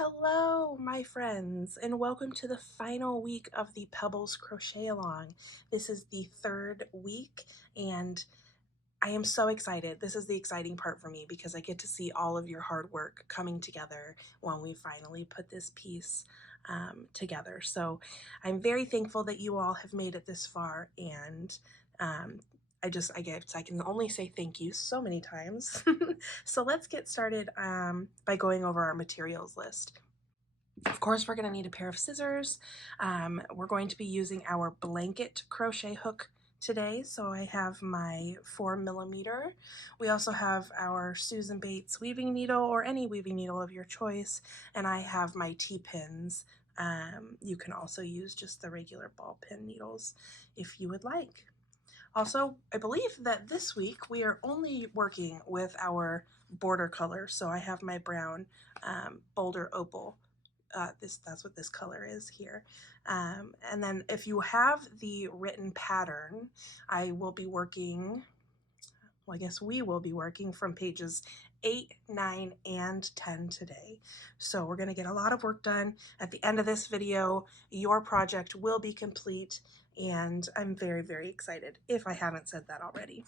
Hello, my friends, and welcome to the final week of the Pebbles CrochetALong. This is the third week, and I am so excited. This is the exciting part for me because I get to see all of your hard work coming together when we finally put this piece together. So I'm very thankful that you all have made it this far, and I can only say thank you so many times. So let's get started by going over our materials list. Of course, we're going to need a pair of scissors. We're going to be using our blanket crochet hook today. So I have my 4mm. We also have our Susan Bates weaving needle or any weaving needle of your choice. And I have my T-pins. You can also use just the regular ball pin needles if you would like. Also, I believe that this week we are only working with our border color. So I have my brown Boulder Opal. That's what this color is here. And then if you have the written pattern, I will be working, well, I guess we will be working from pages 8, 9, and 10 today. So we're going to get a lot of work done. At the end of this video, your project will be complete, and I'm very, very excited if I haven't said that already.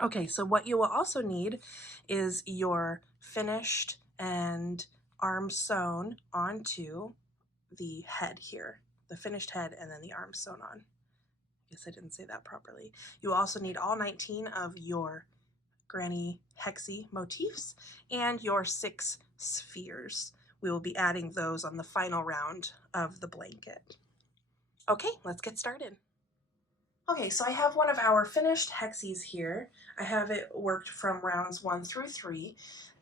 Okay, so what you will also need is your finished and arm sewn onto the head here, the finished head and then the arm sewn on. I guess I didn't say that properly. You also need all 19 of your Granny Hexie motifs and your 6 spheres. We will be adding those on the final round of the blanket. Okay, let's get started. Okay, so I have one of our finished hexies here. I have it worked from rounds 1 through 3,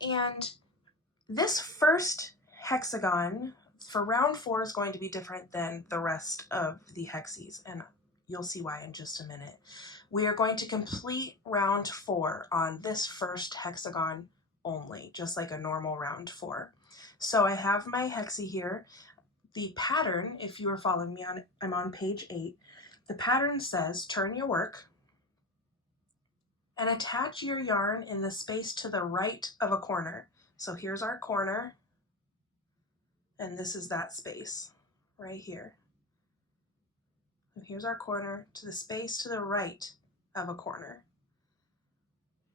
and this first hexagon for round 4 is going to be different than the rest of the hexies, and you'll see why in just a minute. We are going to complete round 4 on this first hexagon only, just like a normal round 4. So I have my hexie here. The pattern, if you are following me I'm on page 8. The pattern says turn your work and attach your yarn in the space to the right of a corner. So here's our corner, and this is that space right here. And here's our corner to the space to the right of a corner.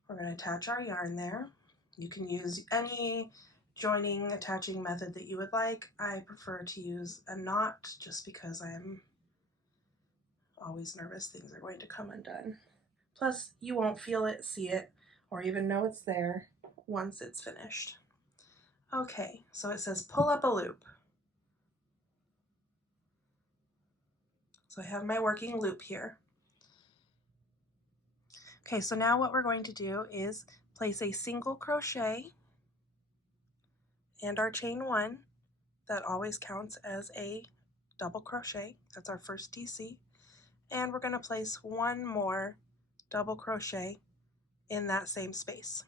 We're going to attach our yarn there. You can use any joining, attaching method that you would like. I prefer to use a knot just because I'm always nervous things are going to come undone. Plus, you won't feel it, see it, or even know it's there once it's finished. Okay, so it says pull up a loop. So I have my working loop here. Okay, so now what we're going to do is place a single crochet and our chain 1. That always counts as a double crochet. That's our first DC. And we're going to place one more double crochet in that same space.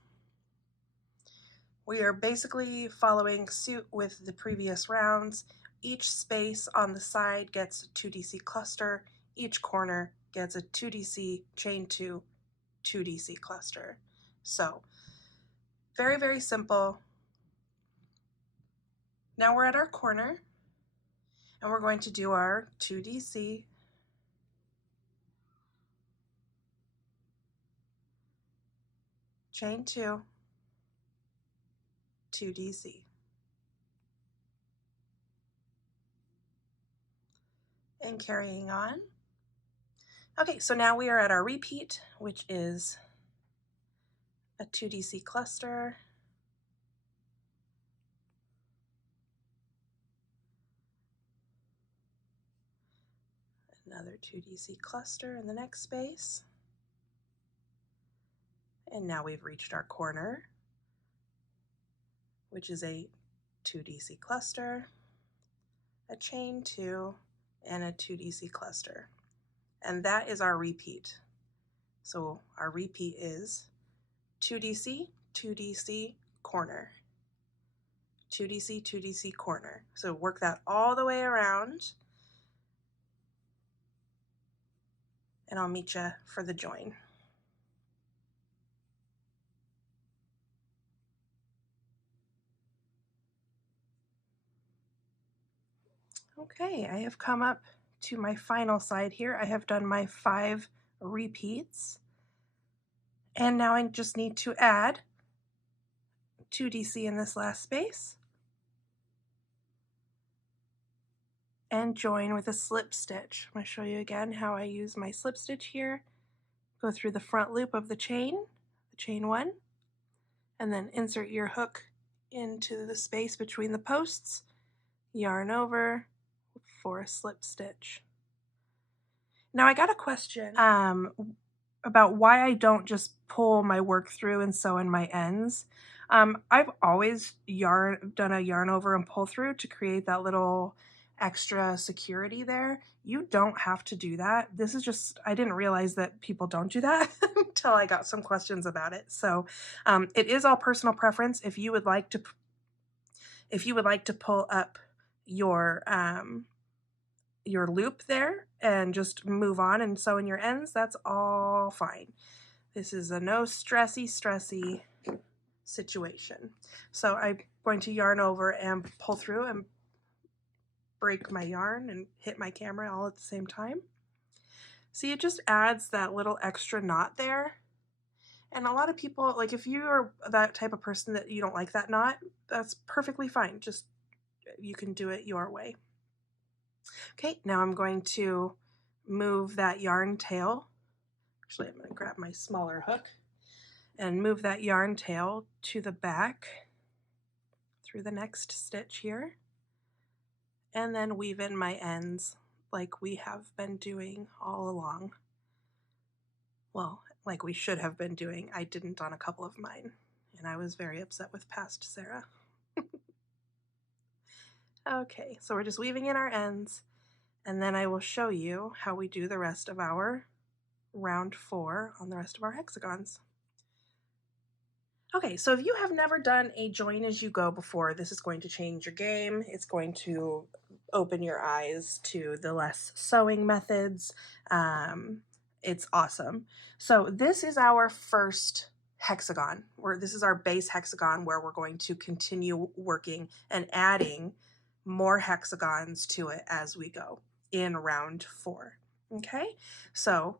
We are basically following suit with the previous rounds. Each space on the side gets a 2DC cluster. Each corner gets a 2DC chain 2 2DC cluster. So very, very simple. Now we're at our corner and we're going to do our 2DC, chain 2, 2DC. And carrying on. Okay, so now we are at our repeat, which is a 2DC cluster, another 2DC cluster in the next space, and now we've reached our corner, which is a 2DC cluster, a chain 2, and a 2DC cluster. And that is our repeat. So our repeat is 2DC, 2DC, corner, 2DC, 2DC, corner. So work that all the way around, and I'll meet you for the join. Okay, I have come up to my final side here. I have done my 5 repeats. And now I just need to add 2 DC in this last space and join with a slip stitch. I'm going to show you again how I use my slip stitch here. Go through the front loop of the chain 1, and then insert your hook into the space between the posts, yarn over for a slip stitch. Now I got a question about why I don't just pull my work through and sew in my ends. I've always done a yarn over and pull through to create that little extra security there. You don't have to do that. This is just, I didn't realize that people don't do that until I got some questions about it. So it is all personal preference. If you would like to pull up your loop there and just move on and sew in your ends, that's all fine. This is a no stressy situation. So I'm going to yarn over and pull through and break my yarn and hit my camera all at the same time. See, it just adds that little extra knot there. And a lot of people, like if you are that type of person that you don't like that knot, that's perfectly fine. Just, you can do it your way. Okay, now I'm going to move that yarn tail. Actually, I'm going to grab my smaller hook and move that yarn tail to the back through the next stitch here, and then weave in my ends like we have been doing all along. Well, like we should have been doing. I didn't on a couple of mine, and I was very upset with past Sarah. Okay, so we're just weaving in our ends, and then I will show you how we do the rest of our round 4 on the rest of our hexagons. Okay, so if you have never done a join as you go before, this is going to change your game. It's going to open your eyes to the less sewing methods. It's awesome. So this is our first hexagon, this is our base hexagon where we're going to continue working and adding more hexagons to it as we go in round 4. Okay, so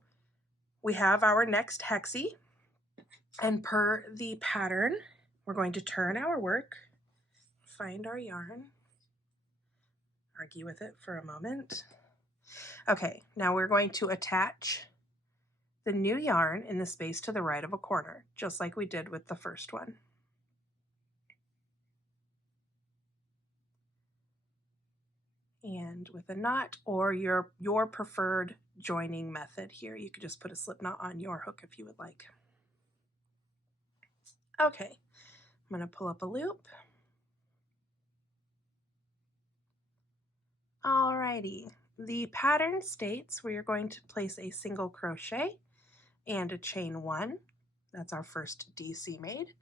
we have our next hexie. And per the pattern, we're going to turn our work, find our yarn, argue with it for a moment. Okay, now we're going to attach the new yarn in the space to the right of a corner, just like we did with the first one. And with a knot or your preferred joining method here, you could just put a slip knot on your hook if you would like. Okay, I'm going to pull up a loop. Alrighty, the pattern states we are going to place a single crochet and a chain 1. That's our first DC made.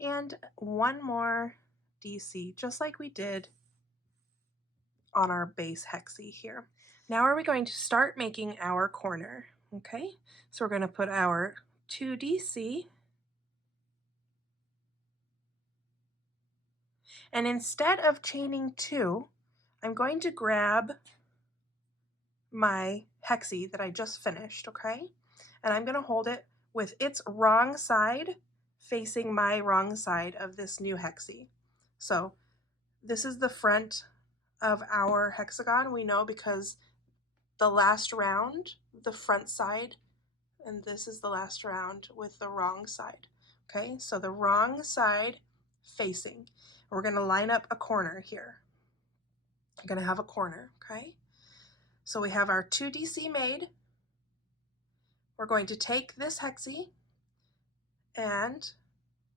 And one more DC, just like we did on our base hexie here. Now are we going to start making our corner, okay? So we're going to put our 2 DC, and instead of chaining 2, I'm going to grab my hexie that I just finished, okay? And I'm going to hold it with its wrong side facing my wrong side of this new hexie. So this is the front of our hexagon. We know because the last round, the front side, and this is the last round with the wrong side. Okay, so the wrong side facing. We're going to line up a corner here. I'm going to have a corner, okay? So we have our 2 DC made. We're going to take this hexie and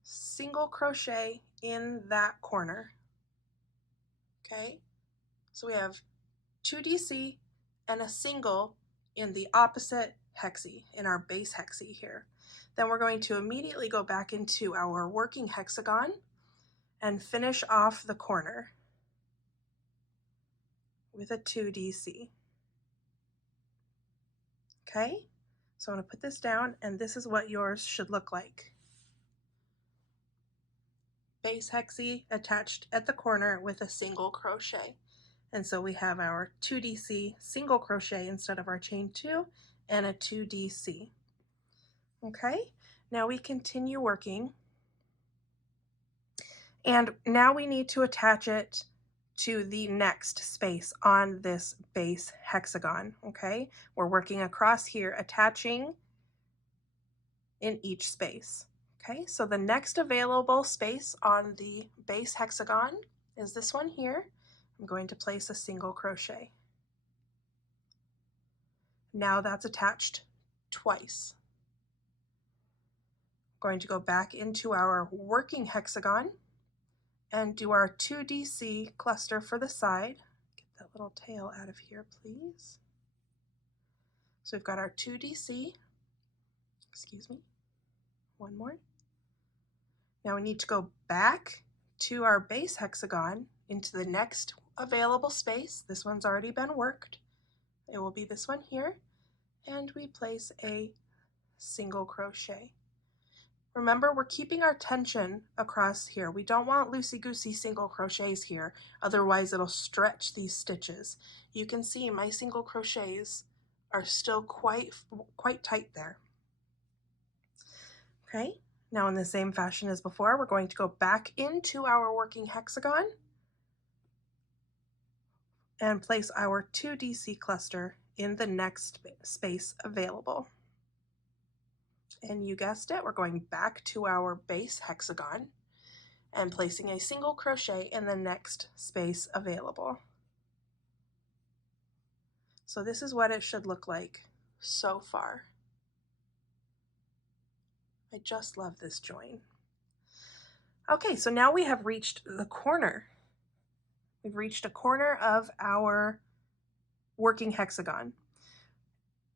single crochet in that corner. Okay, so we have 2 DC and a single in the opposite hexie, in our base hexie here. Then we're going to immediately go back into our working hexagon and finish off the corner with a 2 DC. Okay, so I'm going to put this down, and this is what yours should look like. Base hexie attached at the corner with a single crochet. And so we have our 2DC single crochet instead of our chain 2 and a 2DC. Okay, now we continue working, and now we need to attach it to the next space on this base hexagon. Okay, we're working across here, attaching in each space. Okay, so the next available space on the base hexagon is this one here. I'm going to place a single crochet. Now that's attached twice. I'm going to go back into our working hexagon and do our 2DC cluster for the side. Get that little tail out of here, please. So we've got our 2DC, excuse me, one more. Now we need to go back to our base hexagon into the next available space. This one's already been worked. It will be this one here, and we place a single crochet. Remember, we're keeping our tension across here. We don't want loosey-goosey single crochets here, otherwise it'll stretch these stitches. You can see my single crochets are still quite tight there. Okay, now in the same fashion as before, we're going to go back into our working hexagon and place our 2DC cluster in the next space available. And you guessed it, we're going back to our base hexagon and placing a single crochet in the next space available. So this is what it should look like so far. I just love this join. Okay, so now we have reached the corner. We've reached a corner of our working hexagon,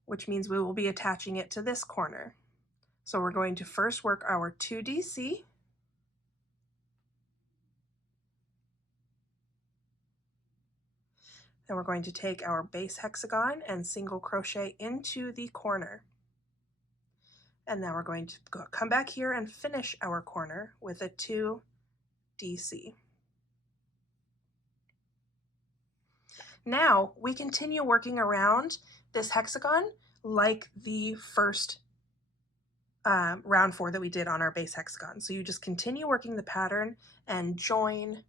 which means we will be attaching it to this corner. So we're going to first work our 2DC. Then we're going to take our base hexagon and single crochet into the corner. And now we're going to come back here and finish our corner with a 2DC. Now we continue working around this hexagon like the first round 4 that we did on our base hexagon. So you just continue working the pattern and join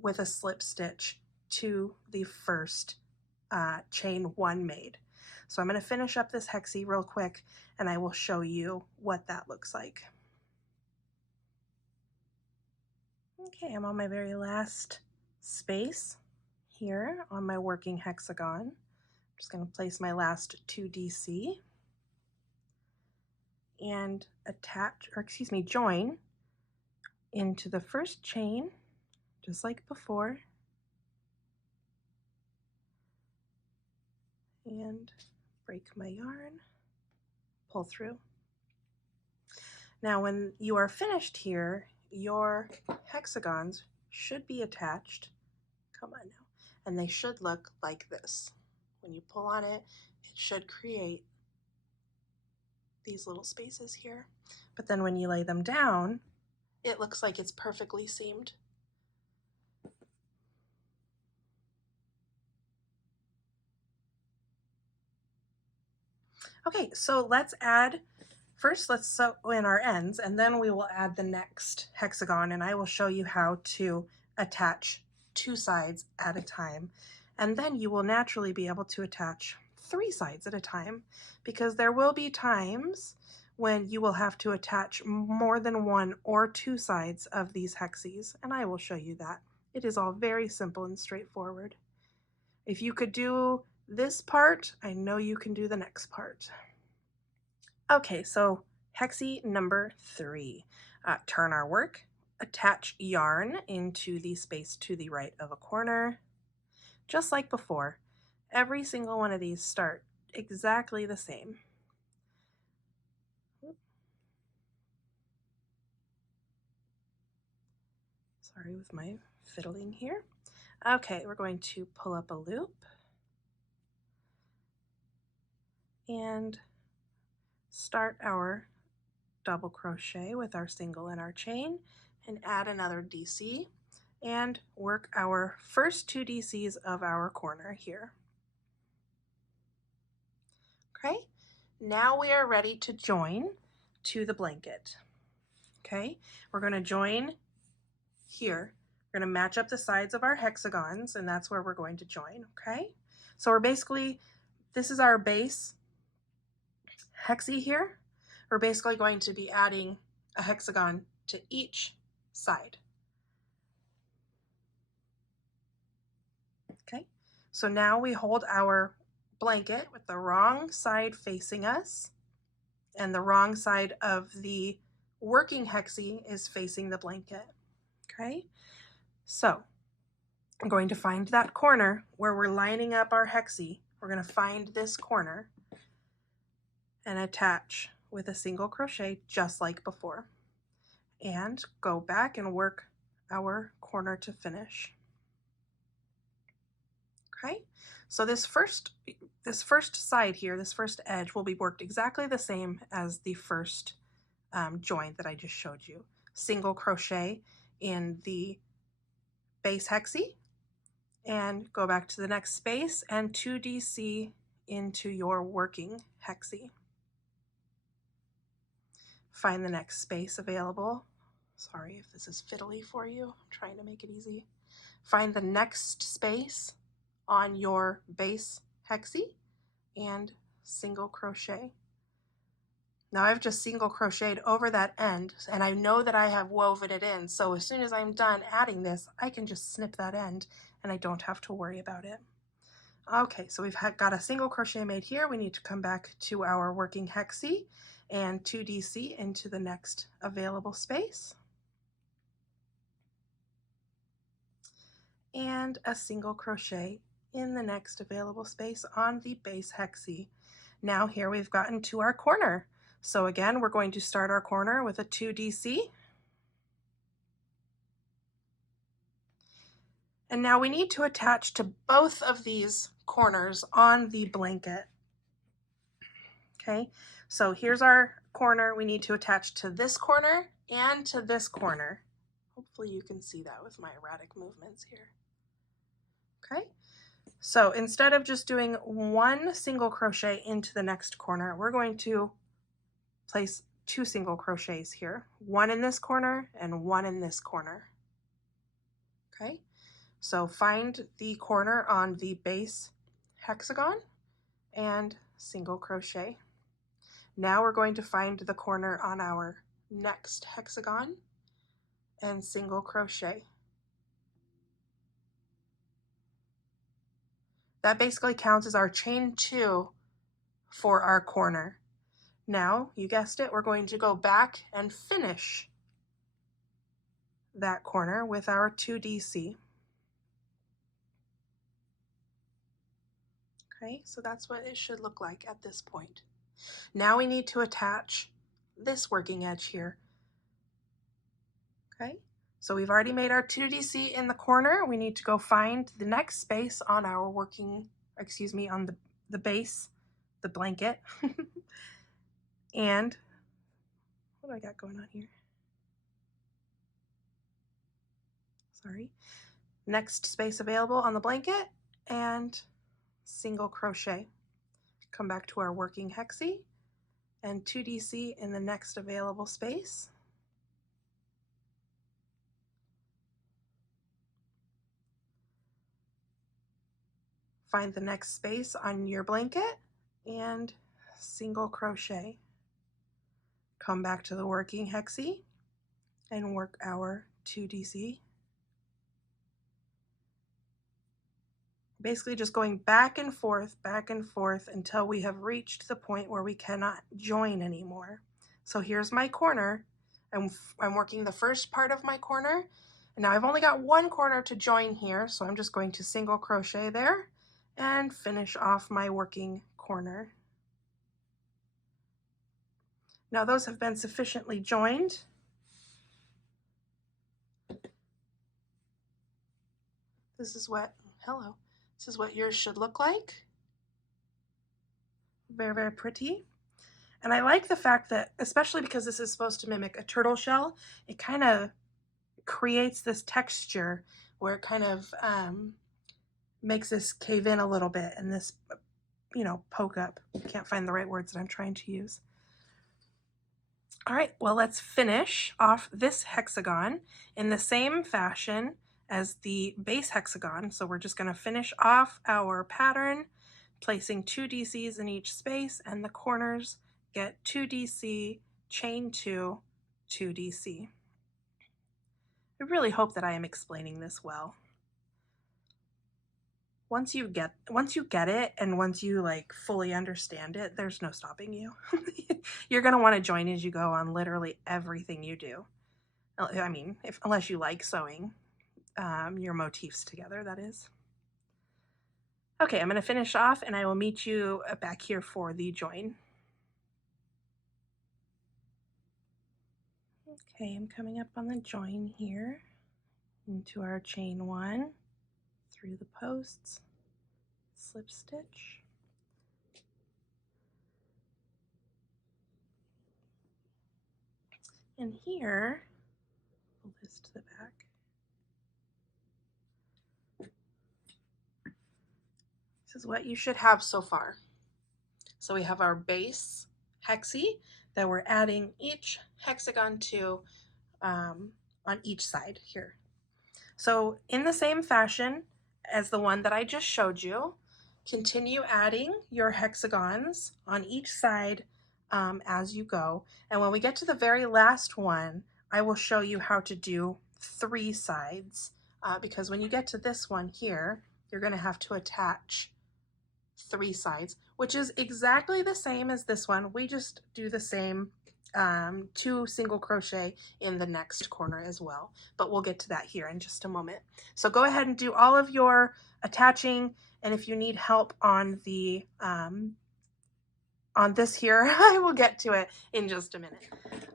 with a slip stitch to the first chain 1 made. So I'm going to finish up this hexie real quick and I will show you what that looks like. Okay, I'm on my very last space here on my working hexagon. I'm just going to place my last 2DC and join into the first chain just like before, and break my yarn, pull through. Now when you are finished here, your hexagons should be attached, come on now, and they should look like this. When you pull on it, it should create these little spaces here. But then when you lay them down, it looks like it's perfectly seamed. Okay, so let's sew in our ends, and then we will add the next hexagon, and I will show you how to attach 2 sides at a time. And then you will naturally be able to attach 3 sides at a time, because there will be times when you will have to attach more than 1 or 2 sides of these hexies, and I will show you that. It is all very simple and straightforward. If you could do this part, I know you can do the next part. Okay, so hexie number 3. Turn our work, attach yarn into the space to the right of a corner. Just like before, every single one of these start exactly the same. Sorry with my fiddling here. Okay, we're going to pull up a loop and start our double crochet with our single in our chain and add another DC and work our first 2 DCs of our corner here. Okay, now we are ready to join to the blanket. Okay, we're going to join here. We're going to match up the sides of our hexagons, and that's where we're going to join. Okay, so we're basically, this is our base hexie here. We're basically going to be adding a hexagon to each side. Okay, so now we hold our blanket with the wrong side facing us, and the wrong side of the working hexie is facing the blanket. Okay, so I'm going to find that corner where we're lining up our hexie. We're going to find this corner and attach with a single crochet just like before, and go back and work our corner to finish. Okay, so this first side here, this first edge will be worked exactly the same as the first joint that I just showed you. Single crochet in the base hexie and go back to the next space and 2 DC into your working hexie. Find the next space available. Sorry if this is fiddly for you, I'm trying to make it easy. Find the next space on your base hexie and single crochet. Now I've just single crocheted over that end, and I know that I have woven it in, so as soon as I'm done adding this, I can just snip that end and I don't have to worry about it. Okay, so we've got a single crochet made here. We need to come back to our working hexie and 2 DC into the next available space. And a single crochet in the next available space on the base hexie. Now here we've gotten to our corner. So again, we're going to start our corner with a 2 DC. And now we need to attach to both of these corners on the blanket. Okay, so here's our corner. We need to attach to this corner and to this corner. Hopefully you can see that with my erratic movements here. Okay, so instead of just doing one single crochet into the next corner, we're going to place 2 single crochets here, one in this corner and one in this corner. Okay, so find the corner on the base hexagon and single crochet. Now we're going to find the corner on our next hexagon and single crochet. That basically counts as our chain 2 for our corner. Now, you guessed it, we're going to go back and finish that corner with our 2 DC. Okay, so that's what it should look like at this point. Now we need to attach this working edge here. Okay, so we've already made our 2 DC in the corner. We need to go find the next space on our working, excuse me, on the base, the blanket. And what do I got going on here? Sorry. Next space available on the blanket and single crochet. Come back to our working hexie and 2 DC in the next available space. Find the next space on your blanket and single crochet. Come back to the working hexie and work our 2 DC. Basically just going back and forth until we have reached the point where we cannot join anymore. So here's my corner. I'm working the first part of my corner, and now I've only got one corner to join here, so I'm just going to single crochet there and finish off my working corner. Now those have been sufficiently joined. This is what yours should look like. Very, very pretty. And I like the fact that, especially because this is supposed to mimic a turtle shell, it kind of creates this texture where it kind of makes this cave in a little bit and this, you know, poke up. I can't find the right words that I'm trying to use. All right, well, let's finish off this hexagon in the same fashion as the base hexagon. So we're just going to finish off our pattern, placing 2 DCs in each space, and the corners get 2 DC, chain 2, 2 DC. I really hope that I am explaining this well. Once you get it, and once you like fully understand it, there's no stopping you. You're going to want to join as you go on literally everything you do. I mean, unless you like sewing your motifs together, that is. Okay, I'm going to finish off and I will meet you back here for the join. Okay, I'm coming up on the join here into our chain 1, through the posts, slip stitch. And here, pull this to the back. This is what you should have so far. So we have our base hexie that we're adding each hexagon to on each side here. So in the same fashion as the one that I just showed you, continue adding your hexagons on each side as you go. And when we get to the very last one, I will show you how to do 3 sides because when you get to this one here, you're going to have to attach 3 sides, which is exactly the same as this one. We just do the same 2 single crochet in the next corner as well, but we'll get to that here in just a moment. So go ahead and do all of your attaching, and if you need help on the on this here, I will get to it in just a minute.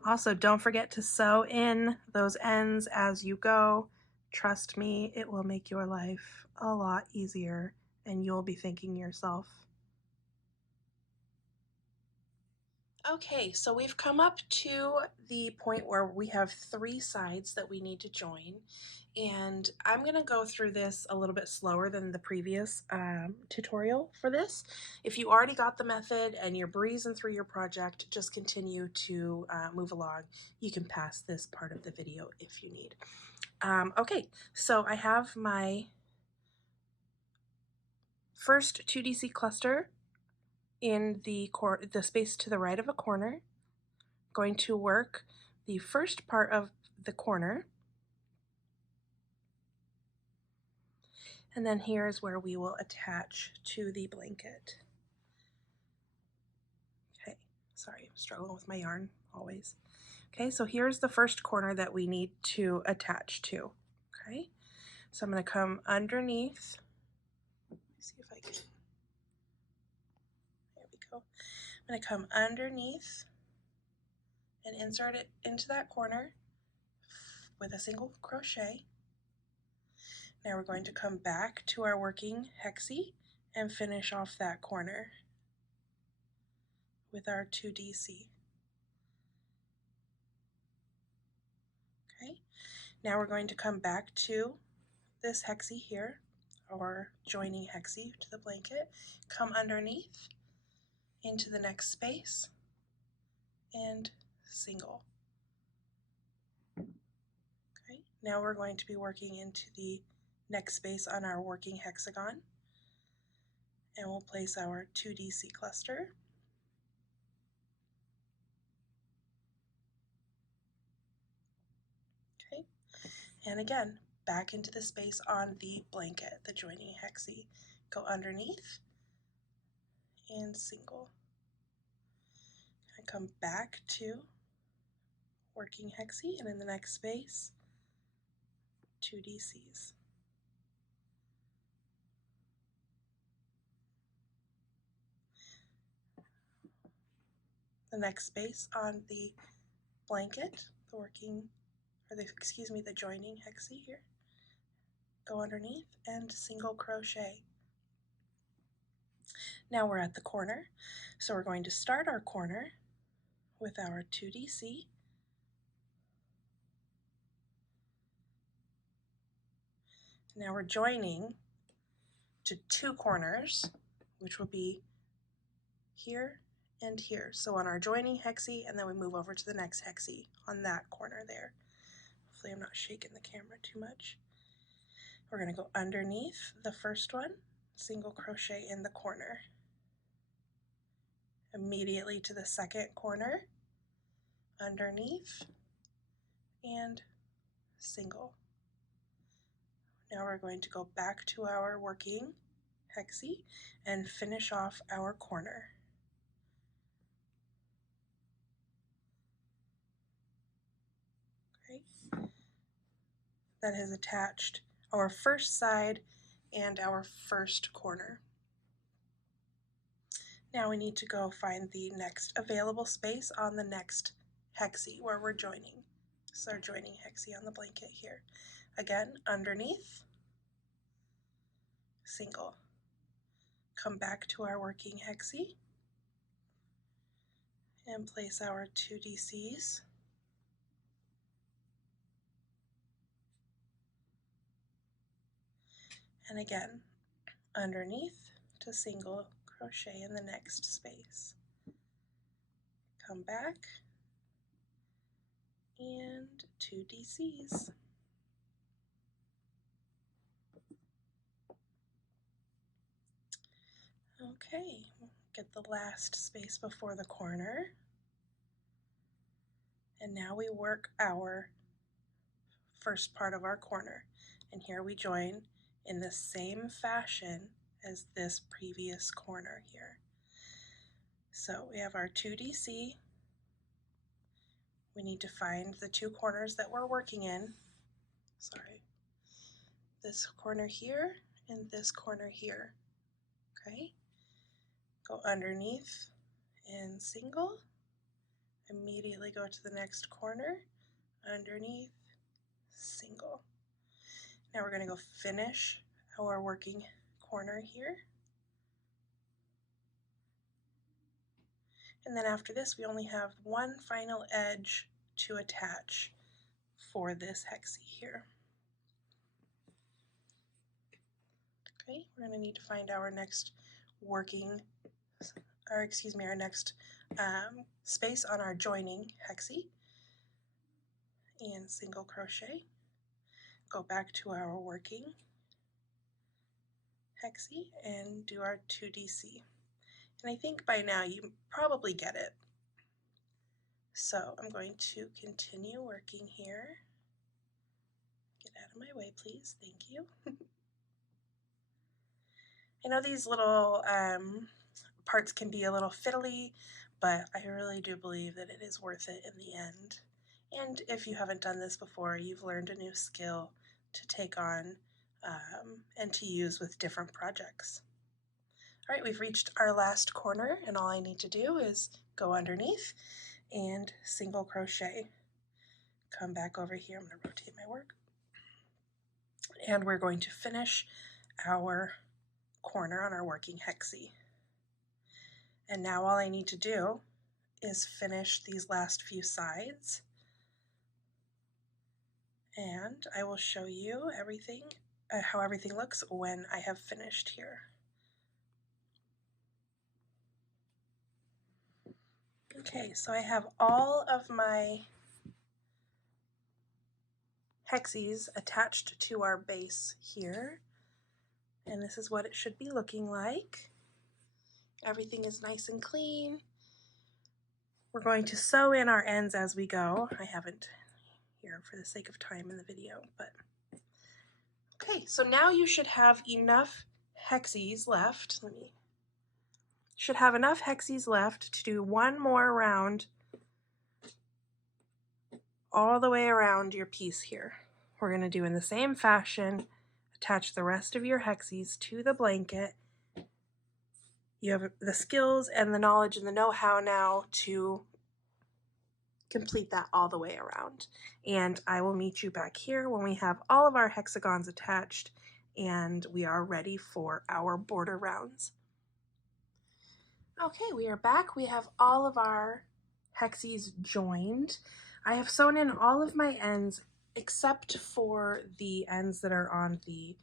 Also, don't forget to sew in those ends as you go. Trust me, it will make your life a lot easier, and you'll be thanking yourself. Okay, so we've come up to the point where we have 3 sides that we need to join, and I'm going to go through this a little bit slower than the previous tutorial for this. If you already got the method and you're breezing through your project, just continue to move along. You can pass this part of the video if you need. Okay, so I have my first 2 DC cluster in the space to the right of a corner. Going to work the first part of the corner, and then here is where we will attach to the blanket. Okay, sorry, I'm struggling with my yarn always. Okay, so here's the first corner that we need to attach to. Okay, so I'm going to come underneath. Let me see if I can. There we go. I'm going to come underneath and insert it into that corner with a single crochet. Now we're going to come back to our working hexie and finish off that corner with our 2 DC. Okay, now we're going to come back to this hexie here, our joining hexie to the blanket, come underneath into the next space and single. Okay, now we're going to be working into the next space on our working hexagon, and we'll place our 2 DC cluster. Okay, and again, back into the space on the blanket, the joining hexie. Go underneath and single. And come back to working hexie, and in the next space, 2 DCs. The next space on the blanket, the joining hexie here. Go underneath and single crochet. Now we're at the corner, so we're going to start our corner with our 2 DC. Now we're joining to 2 corners, which will be here and here. So on our joining hexie, and then we move over to the next hexie on that corner there. Hopefully I'm not shaking the camera too much. We're going to go underneath the first one, single crochet in the corner. Immediately to the second corner, underneath, and single. Now we're going to go back to our working hexie and finish off our corner. Okay. That has attached our first side and our first corner. Now we need to go find the next available space on the next hexie where we're joining. This is our joining hexie on the blanket here. Again, underneath, single. Come back to our working hexie and place our 2 DCs. And again, underneath to single crochet in the next space. Come back and 2 DCs. Okay, get the last space before the corner. And now we work our first part of our corner. And here we join in the same fashion as this previous corner here. So we have our 2 DC. We need to find the 2 corners that we're working in. Sorry. This corner here and this corner here. Okay. Go underneath and single. Immediately go to the next corner, underneath, single. Now we're going to go finish our working corner here. And then after this, we only have one final edge to attach for this hexie here. Okay, we're going to need to find our next our next space on our joining hexie and single crochet. Go back to our working hexie and do our 2 DC. And I think by now you probably get it. So I'm going to continue working here. Get out of my way, please. Thank you. I know these little parts can be a little fiddly, but I really do believe that it is worth it in the end. And if you haven't done this before, you've learned a new skill to take on and to use with different projects. All right, we've reached our last corner, and all I need to do is go underneath and single crochet. Come back over here. I'm going to rotate my work. And we're going to finish our corner on our working hexie. And now all I need to do is finish these last few sides. And I will show you everything, how everything looks when I have finished here. Okay, so I have all of my hexies attached to our base here, and this is what it should be looking like. Everything is nice and clean. We're going to sew in our ends as we go. I haven't here for the sake of time in the video, but okay, so now you should have enough hexies left. Should have enough hexies left to do one more round all the way around your piece here. We're going to do in the same fashion, attach the rest of your hexies to the blanket. You have the skills and the knowledge and the know-how now to complete that all the way around. And I will meet you back here when we have all of our hexagons attached and we are ready for our border rounds. Okay, we are back. We have all of our hexies joined. I have sewn in all of my ends except for the ends that are on the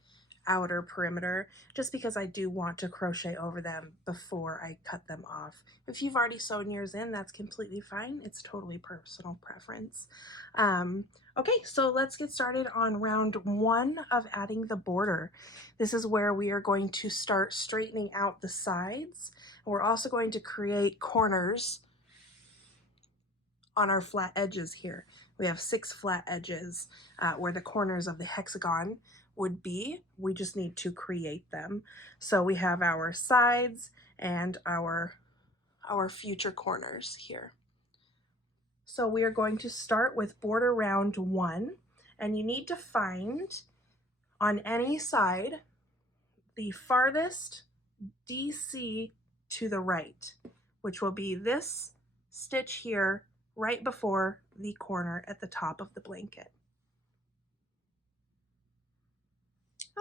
outer perimeter, just because I do want to crochet over them before I cut them off. If you've already sewn yours in, that's completely fine. It's totally personal preference. Okay, so let's get started on round 1 of adding the border. This is where we are going to start straightening out the sides. We're also going to create corners on our flat edges here. We have 6 flat edges where the corners of the hexagon would be. We just need to create them. So we have our sides and our future corners here. So we are going to start with border round 1, and you need to find on any side the farthest DC to the right, which will be this stitch here right before the corner at the top of the blanket.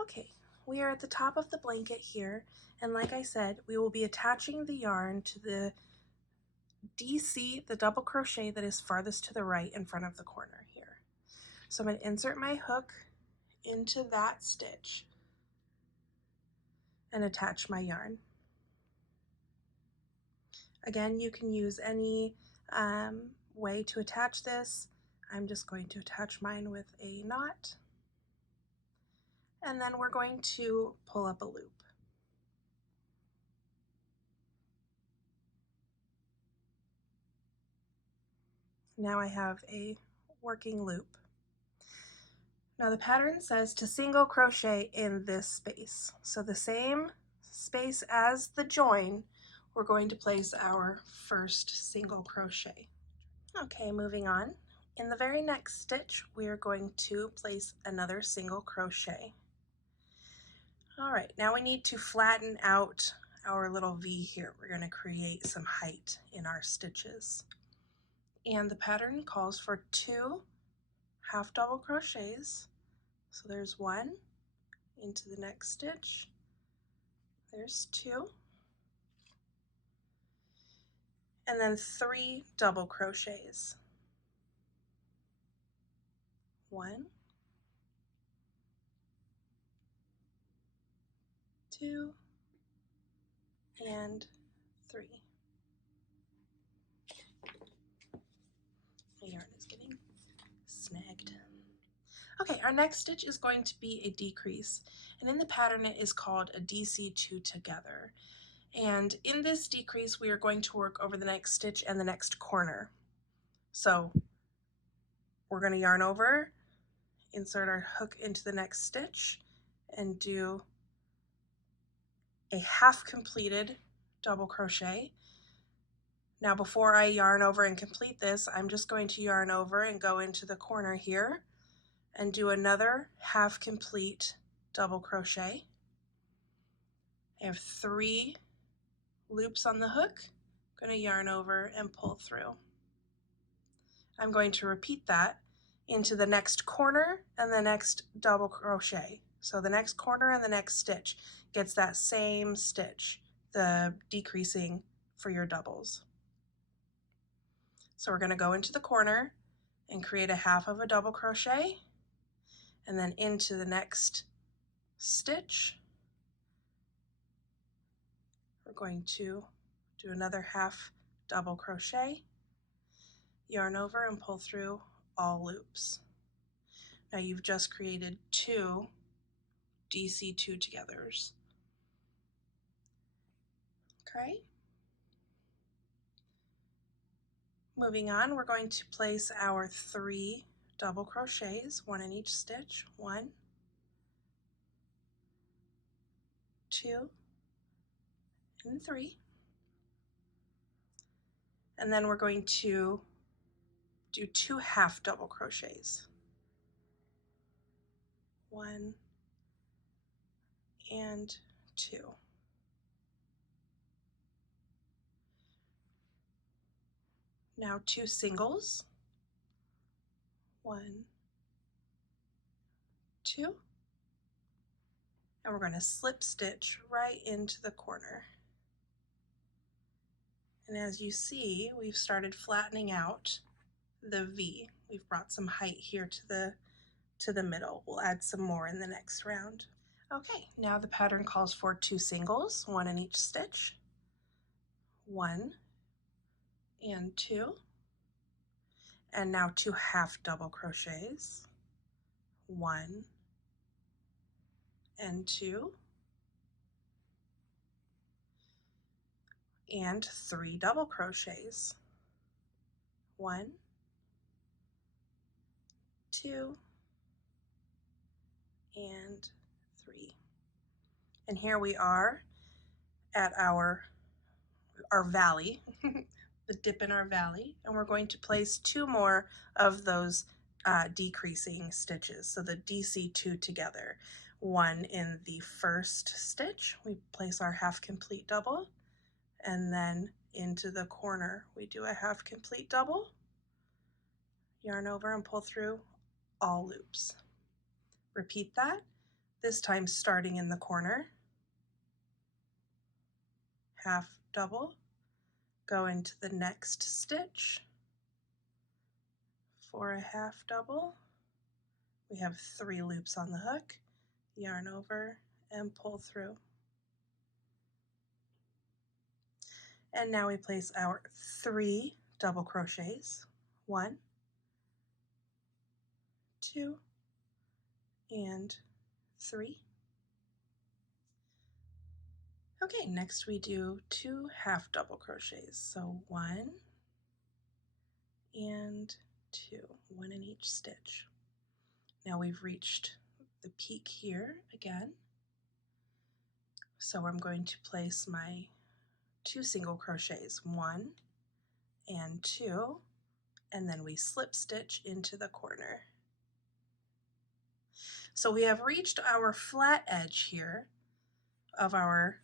Okay, we are at the top of the blanket here, and like I said, we will be attaching the yarn to the DC, the double crochet that is farthest to the right in front of the corner here. So I'm going to insert my hook into that stitch and attach my yarn. Again, you can use any way to attach this. I'm just going to attach mine with a knot, and then we're going to pull up a loop. Now I have a working loop. Now the pattern says to single crochet in this space. So the same space as the join, we're going to place our first single crochet. Okay, moving on. In the very next stitch, we are going to place another single crochet. All right, now we need to flatten out our little V here. We're going to create some height in our stitches. And the pattern calls for 2 half double crochets. So there's 1 into the next stitch. There's 2. And then 3 double crochets. 1, 2, and 3. My yarn is getting snagged. Okay, our next stitch is going to be a decrease, and in the pattern it is called a DC2 together. And in this decrease we are going to work over the next stitch and the next corner. So we're going to yarn over, insert our hook into the next stitch, and do a half completed double crochet. Now before I yarn over and complete this, I'm just going to yarn over and go into the corner here and do another half complete double crochet. I have 3 loops on the hook. I'm going to yarn over and pull through. I'm going to repeat that into the next corner and the next double crochet. So the next corner and the next stitch gets that same stitch, the decreasing for your doubles. So we're going to go into the corner and create a half of a double crochet, and then into the next stitch we're going to do another half double crochet, yarn over and pull through all loops. Now you've just created 2 DC2 togethers. Okay. Moving on, we're going to place our 3 double crochets, 1 in each stitch. 1, 2, and 3. And then we're going to do 2 half double crochets. 1 and 2. Now 2 singles. 1, 2. And we're going to slip stitch right into the corner. And as you see, we've started flattening out the V. We've brought some height here to the to the middle. We'll add some more in the next round. Okay, now the pattern calls for 2 singles, 1 in each stitch, 1 and 2, and now 2 half double crochets, 1 and 2, and 3 double crochets, 1, 2, and 3. And here we are at our valley, the dip in our valley, and we're going to place 2 more of those decreasing stitches, so the DC2 together. 1 in the first stitch, we place our half complete double, and then into the corner we do a half complete double, yarn over and pull through all loops. Repeat that, this time starting in the corner, half double, go into the next stitch for a half double. We have 3 loops on the hook, yarn over and pull through. And now we place our 3 double crochets, 1, 2, and 3. Okay, next we do 2 half double crochets, so 1 and 2, 1 in each stitch. Now we've reached the peak here again, so I'm going to place my 2 single crochets, 1 and 2, and then we slip stitch into the corner. So we have reached our flat edge here of our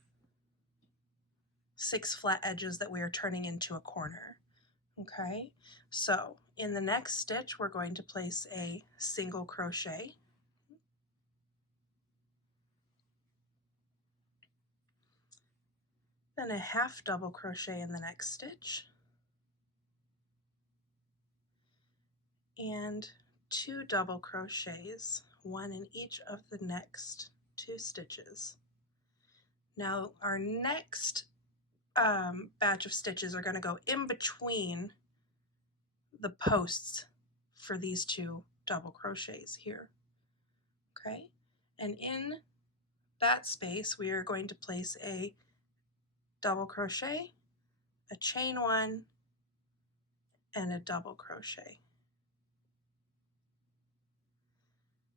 6 flat edges that we are turning into a corner. Okay, so in the next stitch we're going to place a single crochet, then a half double crochet in the next stitch, and 2 double crochets, 1 in each of the next 2 stitches. Now our next batch of stitches are going to go in between the posts for these 2 double crochets here. Okay, and in that space we are going to place a double crochet, a chain 1, and a double crochet.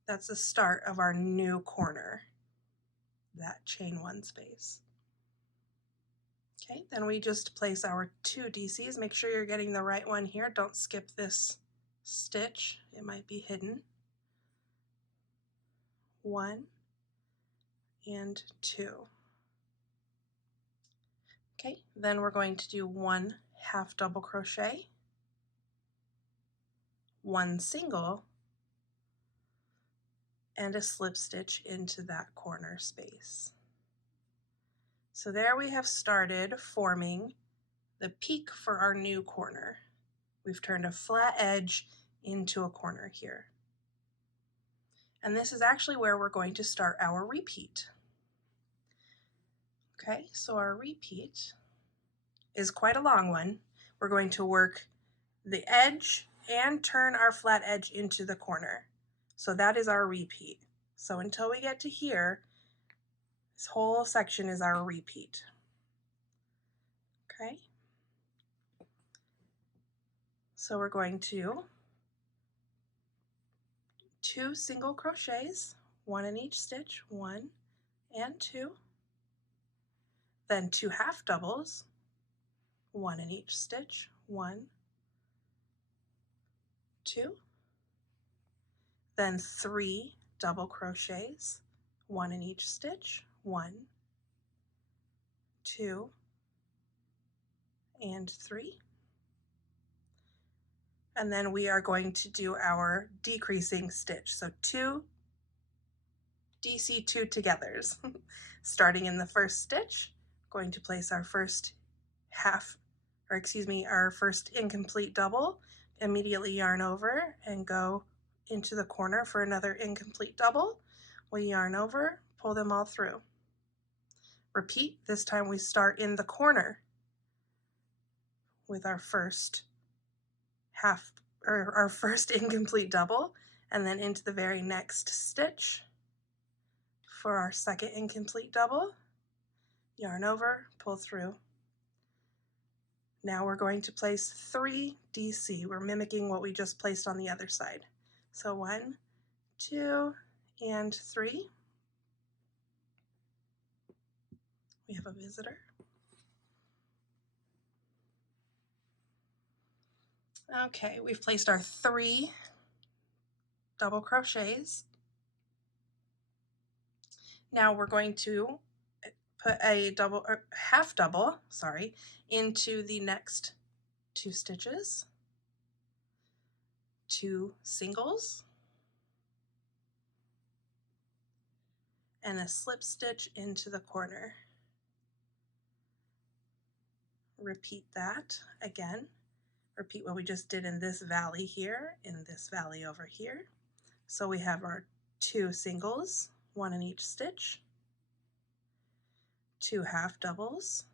That's the start of our new corner, that chain 1 space. Okay, then we just place our 2 DCs. Make sure you're getting the right one here. Don't skip this stitch, it might be hidden. 1 and 2. Okay, then we're going to do 1 half double crochet, 1 single, and a slip stitch into that corner space. So there we have started forming the peak for our new corner. We've turned a flat edge into a corner here. And this is actually where we're going to start our repeat. Okay, so our repeat is quite a long one. We're going to work the edge and turn our flat edge into the corner. So that is our repeat. So until we get to here, this whole section is our repeat. Okay, so we're going to 2 single crochets, 1 in each stitch, 1 and 2, then 2 half doubles, 1 in each stitch, 1, 2, then 3 double crochets, 1 in each stitch, 1, 2, and 3. And then we are going to do our decreasing stitch. So 2 DC2 togethers. Starting in the first stitch, going to place our first our first incomplete double, immediately yarn over and go into the corner for another incomplete double. We'll yarn over, pull them all through. Repeat, this time we start in the corner with our first our first incomplete double, and then into the very next stitch for our second incomplete double, yarn over, pull through. Now we're going to place 3 DC. We're mimicking what we just placed on the other side. So 1, 2, and 3. We have a visitor. Okay, we've placed our 3 double crochets. Now we're going to put a double or half double, sorry, into the next 2 stitches, 2 singles, and a slip stitch into the corner. Repeat that again. Repeat what we just did in this valley here, in this valley over here. So we have our 2 singles, 1 in each stitch, 2 half doubles,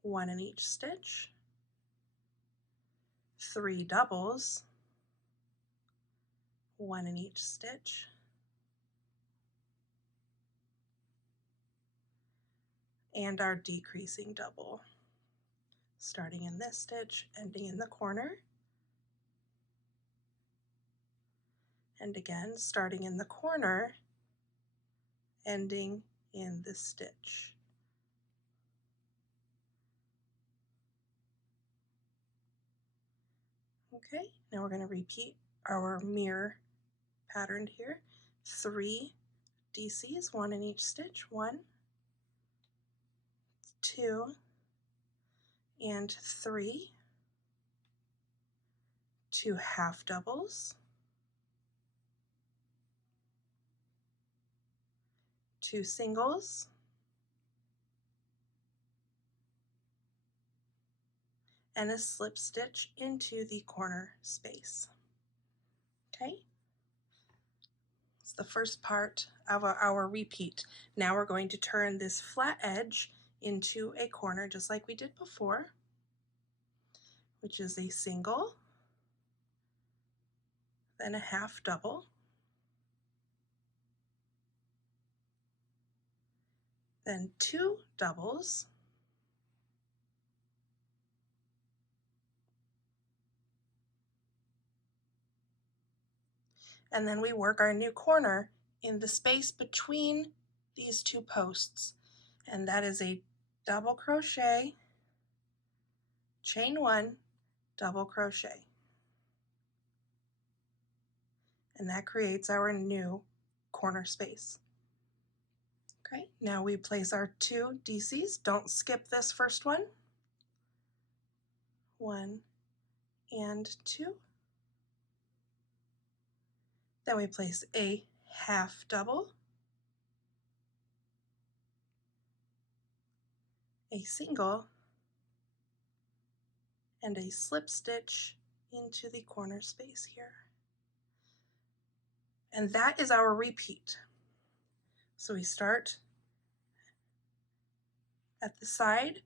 1 in each stitch, 3 doubles, 1 in each stitch, and our decreasing double, starting in this stitch, ending in the corner, and again starting in the corner, ending in the stitch. Okay, now we're going to repeat our mirror pattern here. 3 DCs, 1 in each stitch, 1, 2, and 3, 2 half doubles, 2 singles, and a slip stitch into the corner space. Okay, it's the first part of our repeat. Now we're going to turn this flat edge into a corner just like we did before, which is a single, then a half double, then 2 doubles, and then we work our new corner in the space between these 2 posts, and that is a double crochet, chain 1, double crochet, and that creates our new corner space. Okay, now we place our 2 DCs. Don't skip this first one. 1 and 2. Then we place a half double, a single, and a slip stitch into the corner space here. And that is our repeat. So we start at the side,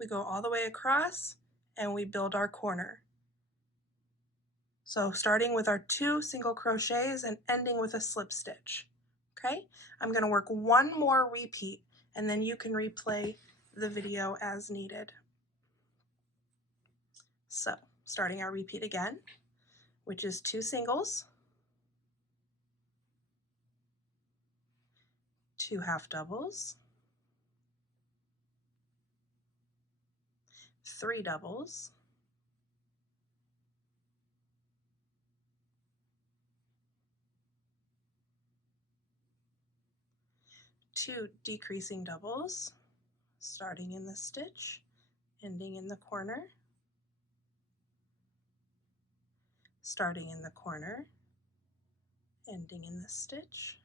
we go all the way across, and we build our corner. So starting with our 2 single crochets and ending with a slip stitch. Okay, I'm going to work one more repeat, and then you can replay the video as needed. So starting our repeat again, which is 2 singles, 2 half doubles, 3 doubles, 2 decreasing doubles, starting in the stitch, ending in the corner, starting in the corner, ending in the stitch,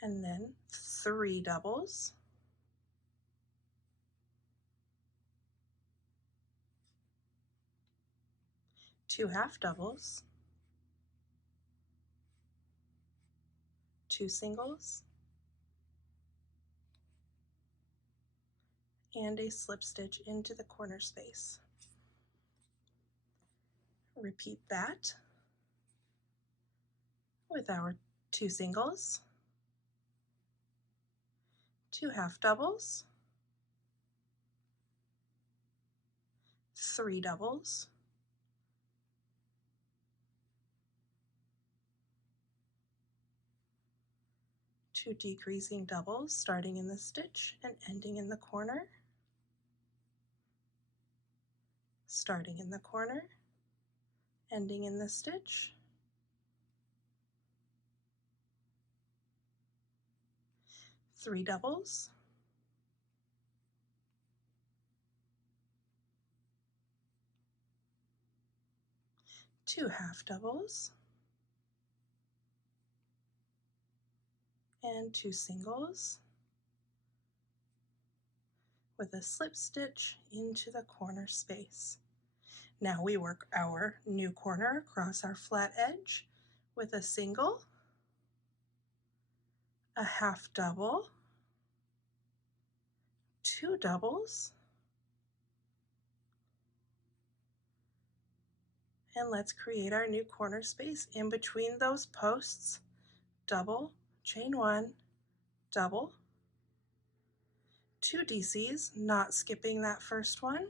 and then 3 doubles, 2 half doubles, 2 singles, and a slip stitch into the corner space. Repeat that with our 2 singles, 2 half doubles, 3 doubles, 2 decreasing doubles starting in the stitch and ending in the corner, starting in the corner, ending in the stitch, 3 doubles, 2 half doubles, and 2 singles with a slip stitch into the corner space. Now we work our new corner across our flat edge with a single, a half double, 2 doubles, and let's create our new corner space in between those posts. Double, chain 1, double, 2 DCs, not skipping that first one,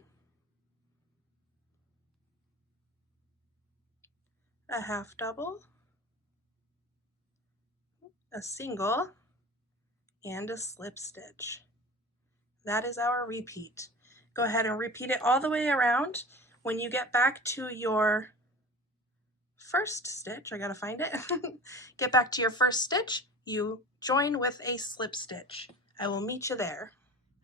a half double, a single, and a slip stitch. That is our repeat. Go ahead and repeat it all the way around. When you get back to your first stitch, I gotta find it, get back to your first stitch, you join with a slip stitch. I will meet you there.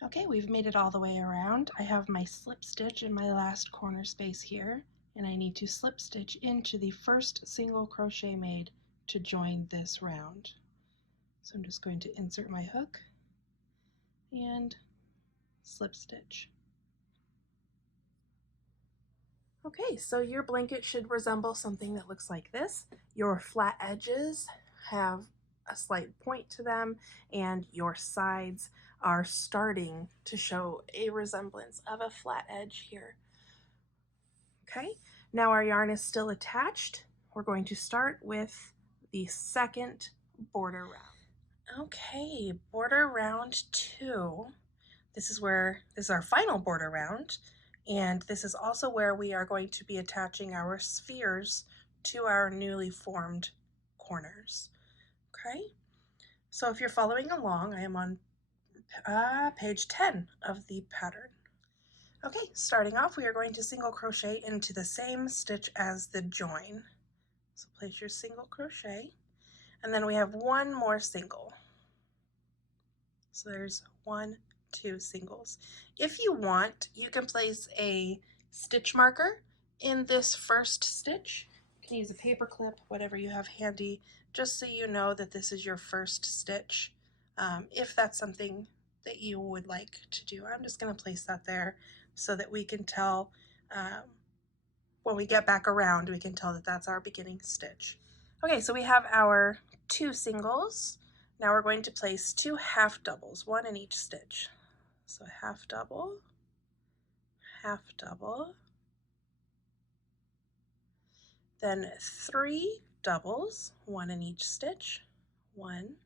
Okay, we've made it all the way around. I have my slip stitch in my last corner space here, and I need to slip stitch into the first single crochet made to join this round. So I'm just going to insert my hook and slip stitch. Okay, so your blanket should resemble something that looks like this. Your flat edges have a slight point to them, and your sides are starting to show a resemblance of a flat edge here. Okay, now our yarn is still attached. We're going to start with the second border round. Okay, border round 2. This is our final border round, and this is also where we are going to be attaching our spheres to our newly formed corners. Okay, so if you're following along, I am on page 10 of the pattern. Okay, starting off, we are going to single crochet into the same stitch as the join. So place your single crochet, and then we have one more single. So there's 1, 2 singles. If you want, you can place a stitch marker in this first stitch. You can use a paper clip, whatever you have handy, just so you know that this is your first stitch. If that's something that you would like to do, I'm just going to place that there so that we can tell when we get back around, we can tell that that's our beginning stitch. Okay, so we have our 2 singles. Now we're going to place 2 half doubles, 1 in each stitch. So half double, then 3 doubles, 1 in each stitch. 1,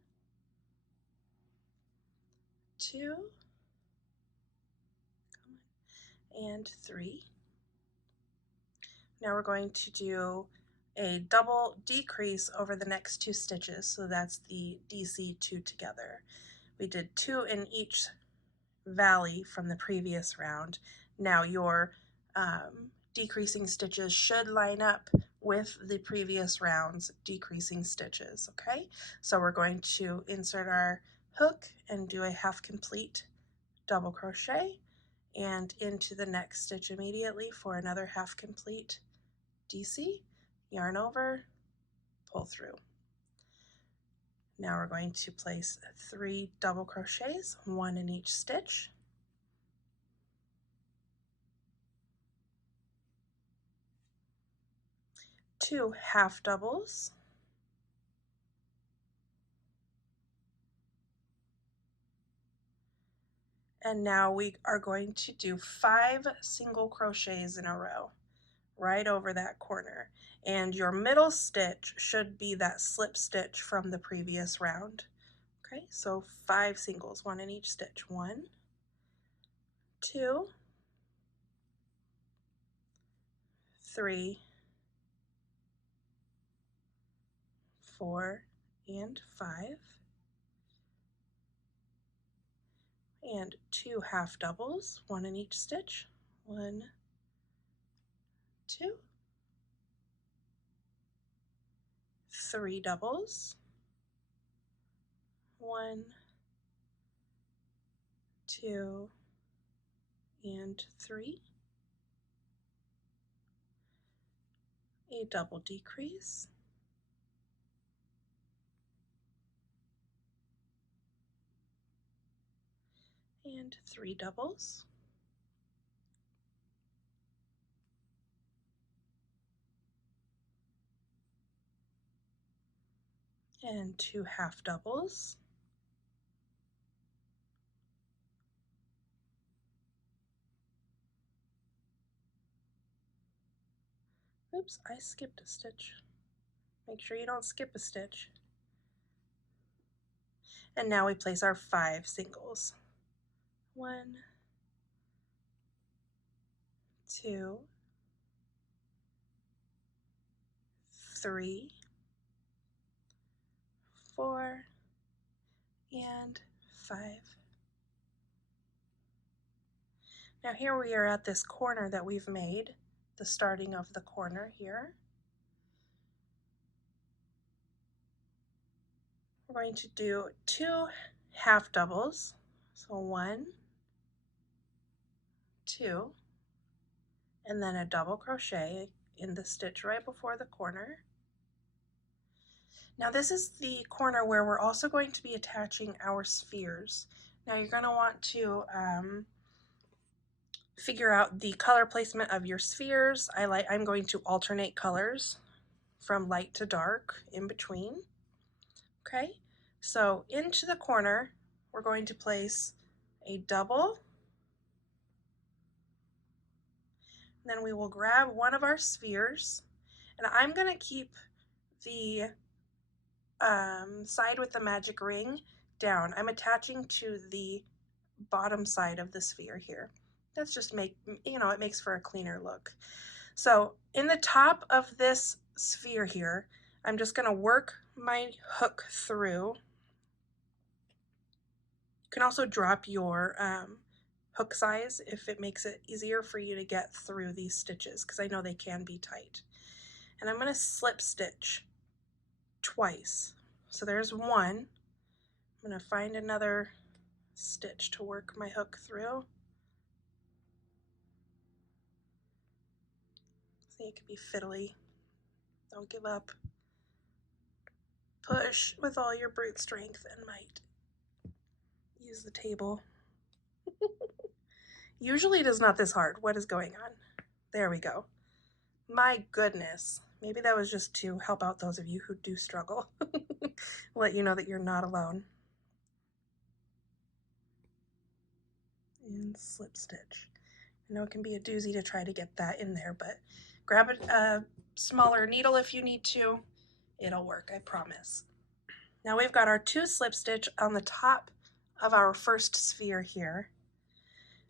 2, and 3. Now we're going to do a double decrease over the next 2 stitches, so that's the DC 2 together. We did 2 in each valley from the previous round. Now your decreasing stitches should line up with the previous round's decreasing stitches, okay? So we're going to insert our hook and do a half complete double crochet and into the next stitch immediately for another half complete DC, yarn over, pull through. Now we're going to place 3 double crochets, 1 in each stitch. 2 half doubles, and now we are going to do 5 single crochets in a row right over that corner, and your middle stitch should be that slip stitch from the previous round. Okay, so 5 singles, 1 in each stitch. 1, 2, 3, 4, and 5, and 2 half doubles, 1 in each stitch. 1, 2, 3 doubles, 1, 2, and 3, a double decrease, and 3 doubles, and 2 half doubles, oops, I skipped a stitch. Make sure you don't skip a stitch. And now we place our 5 singles. 1, 2, 3, 4, and 5. Now here we are at this corner that we've made, the starting of the corner here. We're going to do 2 half doubles, so 1, 2, and then a double crochet in the stitch right before the corner. Now this is the corner where we're also going to be attaching our spheres. Now you're going to want to figure out the color placement of your spheres. I'm going to alternate colors from light to dark in between. Okay, so into the corner we're going to place a double, and then we will grab one of our spheres, and I'm going to keep the side with the magic ring down. I'm attaching to the bottom side of the sphere here. That's just it makes for a cleaner look. So in the top of this sphere here, I'm just going to work my hook through. You can also drop your hook size if it makes it easier for you to get through these stitches, because I know they can be tight. And I'm going to slip stitch twice. So there's one. I'm going to find another stitch to work my hook through. See, it can be fiddly. Don't give up. Push with all your brute strength and might. Use the table. Usually it is not this hard. What is going on? There we go. My goodness. Maybe that was just to help out those of you who do struggle. Let you know that you're not alone. And slip stitch. I know it can be a doozy to try to get that in there, but grab a smaller needle if you need to. It'll work, I promise. Now we've got our 2 slip stitch on the top of our first sphere here.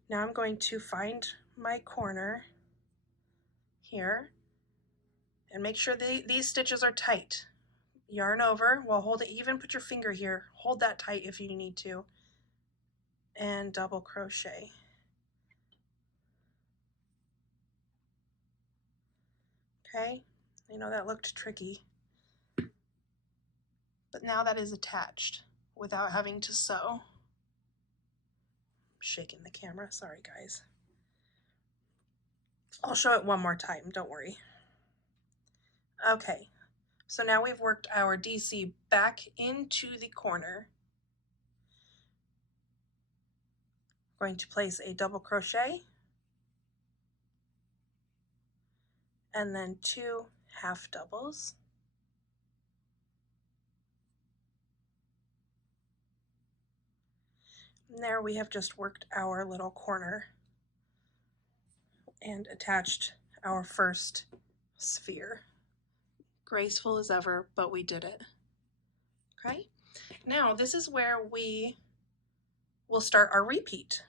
Now I'm going to find my corner here and make sure these stitches are tight. Yarn over, well, hold it, even put your finger here, hold that tight if you need to, and double crochet. Okay, I know that looked tricky, but now that is attached without having to sew. I'm shaking the camera, sorry guys. I'll show it one more time, don't worry. Okay, so now we've worked our DC back into the corner. We're going to place a double crochet and then 2 half doubles, and there we have just worked our little corner and attached our first sphere. Graceful as ever, but we did it. Okay, now this is where we will start our repeat.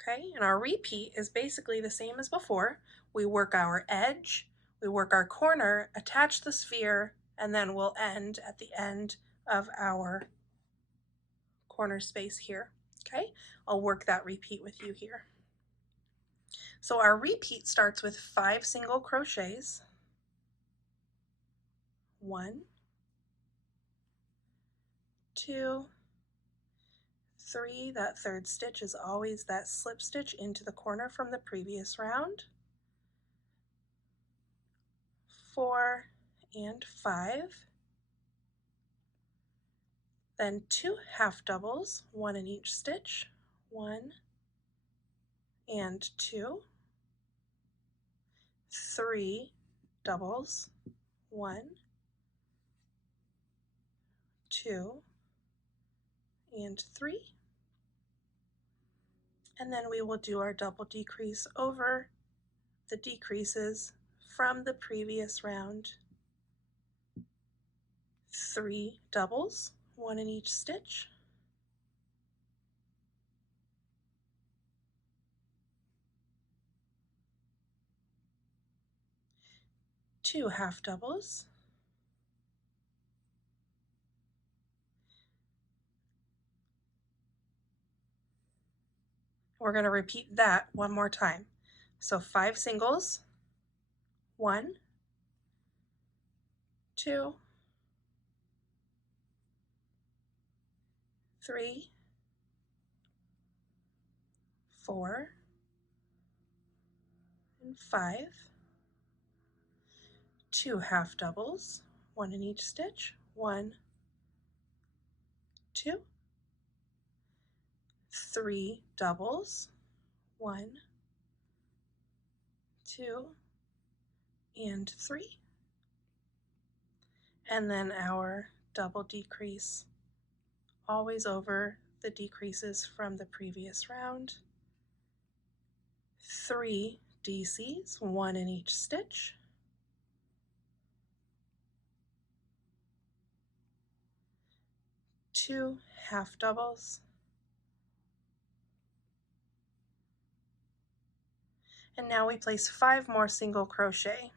Okay, and our repeat is basically the same as before. We work our edge, we work our corner, attach the sphere, and then we'll end at the end of our corner space here. Okay, I'll work that repeat with you here. So our repeat starts with 5 single crochets. 1, 2, 3, that third stitch is always that slip stitch into the corner from the previous round. 4 and 5. Then 2 half doubles, 1 in each stitch. 1 and 2. 3 doubles, 1, 2, and 3. And then we will do our double decrease over the decreases from the previous round. 3 doubles, 1 in each stitch. 2 half doubles. We're going to repeat that one more time. So 5 singles, 1, 2, 3, 4, and 5. 2 half doubles, 1 in each stitch. 1, 2, 3 doubles, 1, 2, and 3. And then our double decrease, always over the decreases from the previous round. 3 DCs, 1 in each stitch. 2 half doubles. And now we place 5 more single crochet.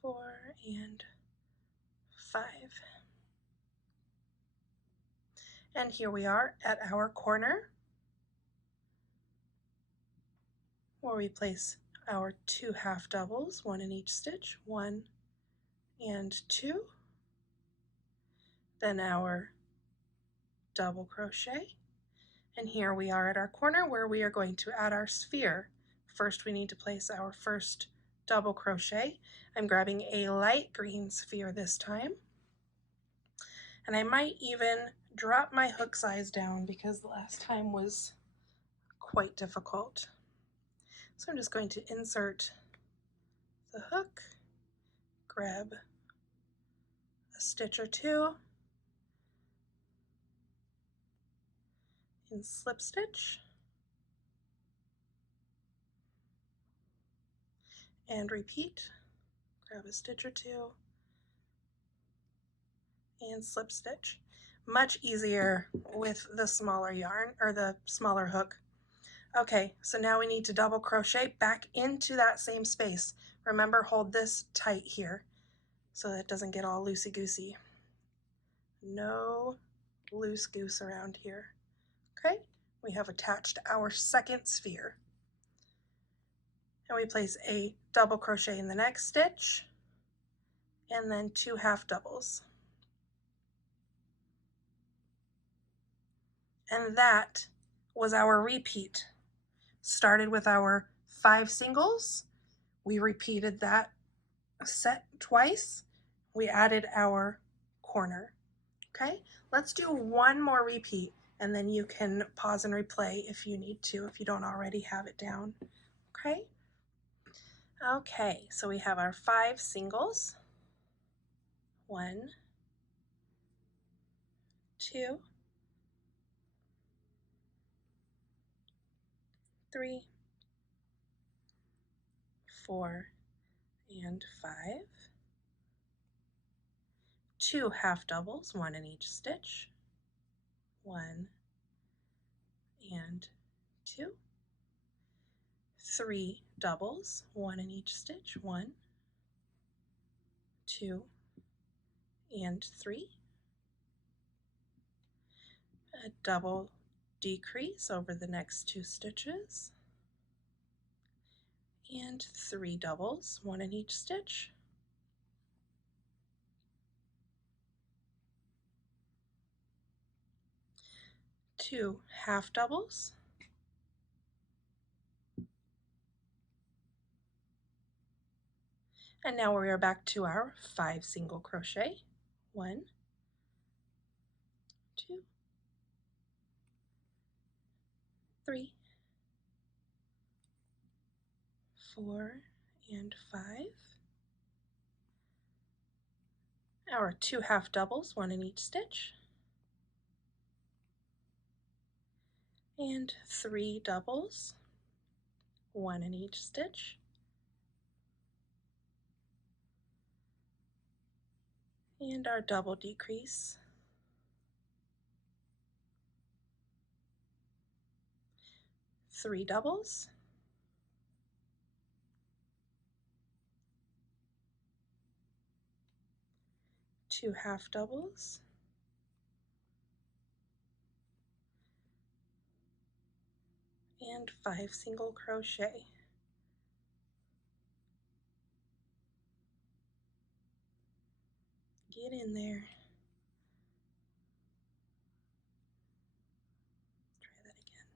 4 and 5. And here we are at our corner, where we place our 2 half doubles, 1 in each stitch. 1 and 2. Then our double crochet. And here we are at our corner where we are going to add our sphere. First we need to place our first double crochet. I'm grabbing a light green sphere this time. And I might even drop my hook size down because the last time was quite difficult. So I'm just going to insert the hook, grab a stitch or 2, and slip stitch, and repeat. Grab a stitch or 2, and slip stitch. Much easier with the smaller yarn, or the smaller hook. Okay, so now we need to double crochet back into that same space. Remember, hold this tight here so that it doesn't get all loosey-goosey. No loose goose around here. Okay, we have attached our second sphere. And we place a double crochet in the next stitch, and then 2 half doubles. And that was our repeat. Started with our 5 singles. We repeated that set twice. We added our corner. Okay, let's do one more repeat, and then you can pause and replay if you need to, if you don't already have it down. Okay? Okay, so we have our 5 singles. 1, 2, 3, 4, and 5. 2 half doubles, 1 in each stitch. 1 and 2. 3 doubles, 1 in each stitch. 1, 2, and 3. A double decrease over the next 2 stitches. And 3 doubles, 1 in each stitch. 2 half doubles. And now we are back to our 5 single crochet. 1, 2, 3, 4, and 5. Our 2 half doubles, 1 in each stitch. And 3 doubles, 1 in each stitch. And our double decrease. 3 doubles. 2 half doubles. And 5 single crochet. Get in there. Try that again.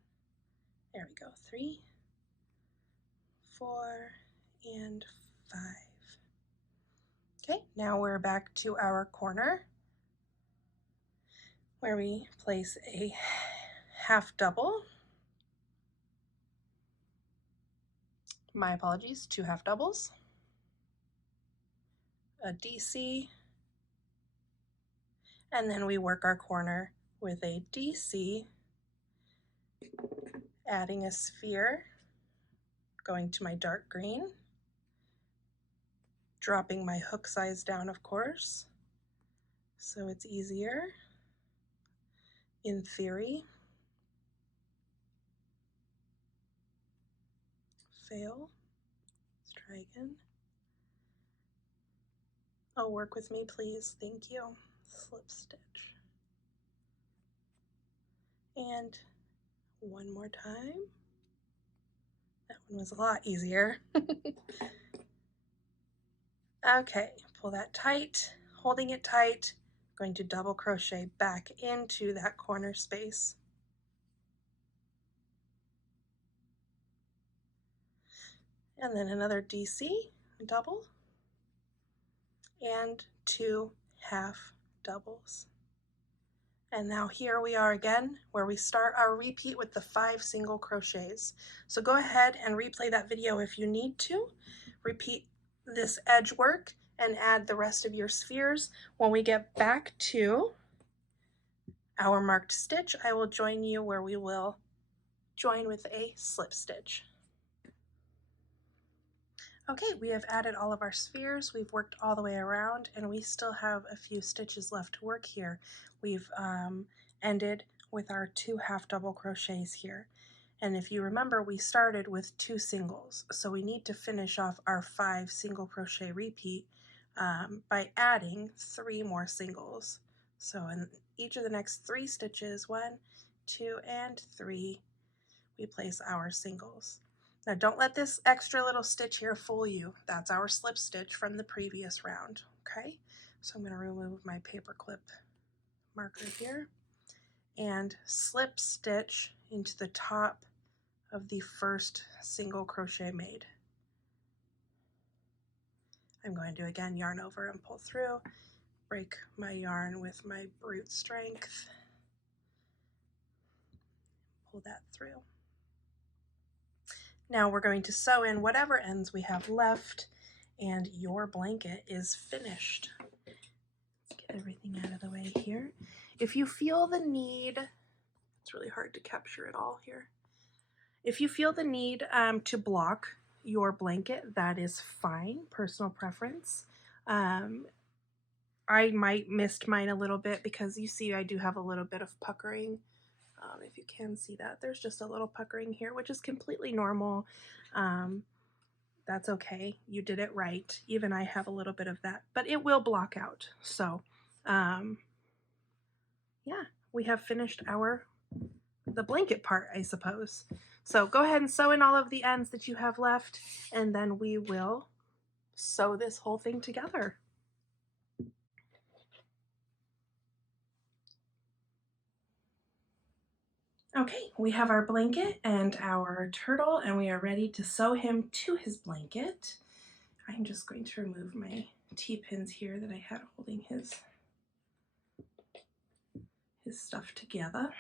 There we go. 3, 4, and 5. Okay, now we're back to our corner where we place a half double. My apologies, 2 half doubles, a DC, and then we work our corner with a DC, adding a sphere, going to my dark green, dropping my hook size down, of course, so it's easier in theory. Fail. Let's try again. Oh, work with me, please. Thank you. Slip stitch. And one more time. That one was a lot easier. Okay, pull that tight, holding it tight, going to double crochet back into that corner space. And then another DC, double, and 2 half doubles. And now here we are again, where we start our repeat with the 5 single crochets. So go ahead and replay that video if you need to. Repeat this edge work and add the rest of your spheres. When we get back to our marked stitch, I will join you where we will join with a slip stitch. Okay, we have added all of our spheres, we've worked all the way around, and we still have a few stitches left to work here. We've ended with our 2 half double crochets here. And if you remember, we started with 2 singles, so we need to finish off our 5 single crochet repeat by adding 3 more singles. So in each of the next 3 stitches, 1, 2, and 3, we place our singles. Now don't let this extra little stitch here fool you. That's our slip stitch from the previous round, okay? So I'm going to remove my paper clip marker here and slip stitch into the top of the first single crochet made. I'm going to again yarn over and pull through, break my yarn with my brute strength. Pull that through. Now we're going to sew in whatever ends we have left, and your blanket is finished. Let's get everything out of the way here. If you feel the need, it's really hard to capture it all here. If you feel the need to block your blanket, that is fine, personal preference. I might missed mine a little bit because you see I do have a little bit of puckering. If you can see that, there's just a little puckering here, which is completely normal. That's okay. You did it right. Even I have a little bit of that, but it will block out. So, yeah, we have finished the blanket part, I suppose. So go ahead and sew in all of the ends that you have left, and then we will sew this whole thing together. Okay, we have our blanket and our turtle, and we are ready to sew him to his blanket. I'm just going to remove my T-pins here that I had holding his stuff together.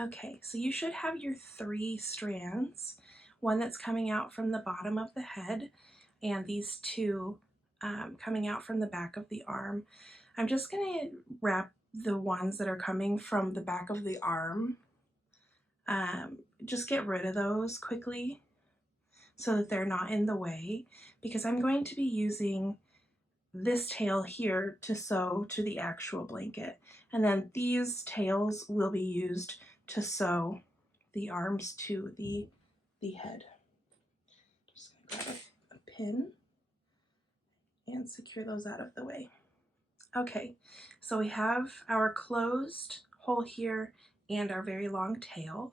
Okay, so you should have your 3 strands, one that's coming out from the bottom of the head, and these 2 coming out from the back of the arm. I'm just going to wrap the ones that are coming from the back of the arm. Just get rid of those quickly so that they're not in the way, because I'm going to be using this tail here to sew to the actual blanket, and then these tails will be used to sew the arms to the head. Just gonna grab a pin and secure those out of the way. Okay, so we have our closed hole here and our very long tail.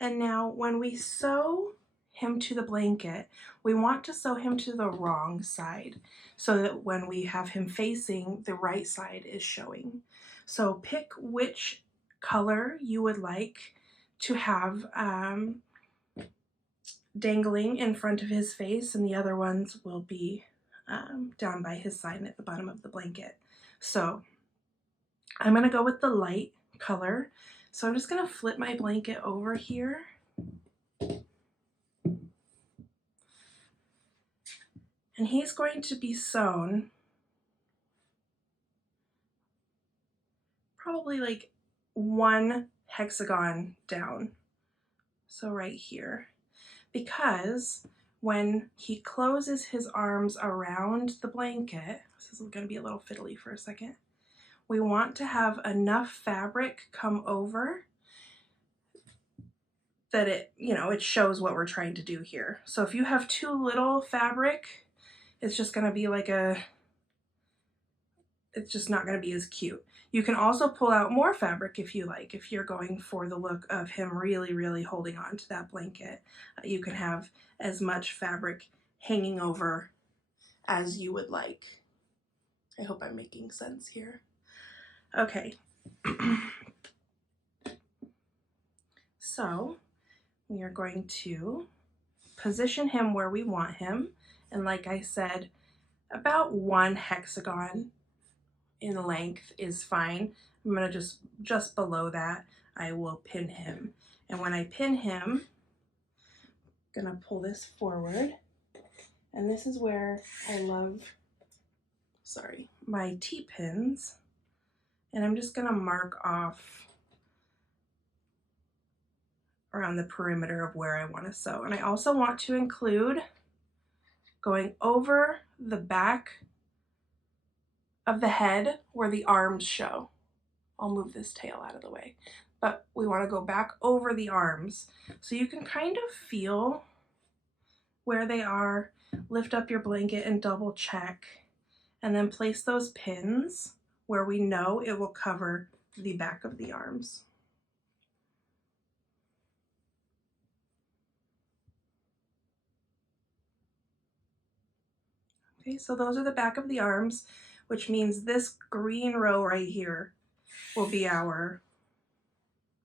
And now when we sew him to the blanket, we want to sew him to the wrong side so that when we have him facing, the right side is showing. So pick which color you would like to have dangling in front of his face, and the other ones will be down by his side at the bottom of the blanket. So I'm going to go with the light color. So I'm just going to flip my blanket over here. And he's going to be sewn probably like 1 hexagon down. So right here. Because when he closes his arms around the blanket, this is going to be a little fiddly for a second, we want to have enough fabric come over that it, it shows what we're trying to do here. So if you have too little fabric, it's just going to be like it's just not going to be as cute. You can also pull out more fabric if you like. If you're going for the look of him really, really holding on to that blanket, you can have as much fabric hanging over as you would like. I hope I'm making sense here. Okay. So we are going to position him where we want him. And like I said, about 1 hexagon in length is fine. I'm going to just below that, I will pin him. And when I pin him, I'm going to pull this forward. And this is where I love, my T-pins. And I'm just going to mark off around the perimeter of where I want to sew. And I also want to include going over the back of the head where the arms show. I'll move this tail out of the way. But we want to go back over the arms. So you can kind of feel where they are, lift up your blanket and double check, and then place those pins where we know it will cover the back of the arms. Okay, so those are the back of the arms, which means this green row right here will be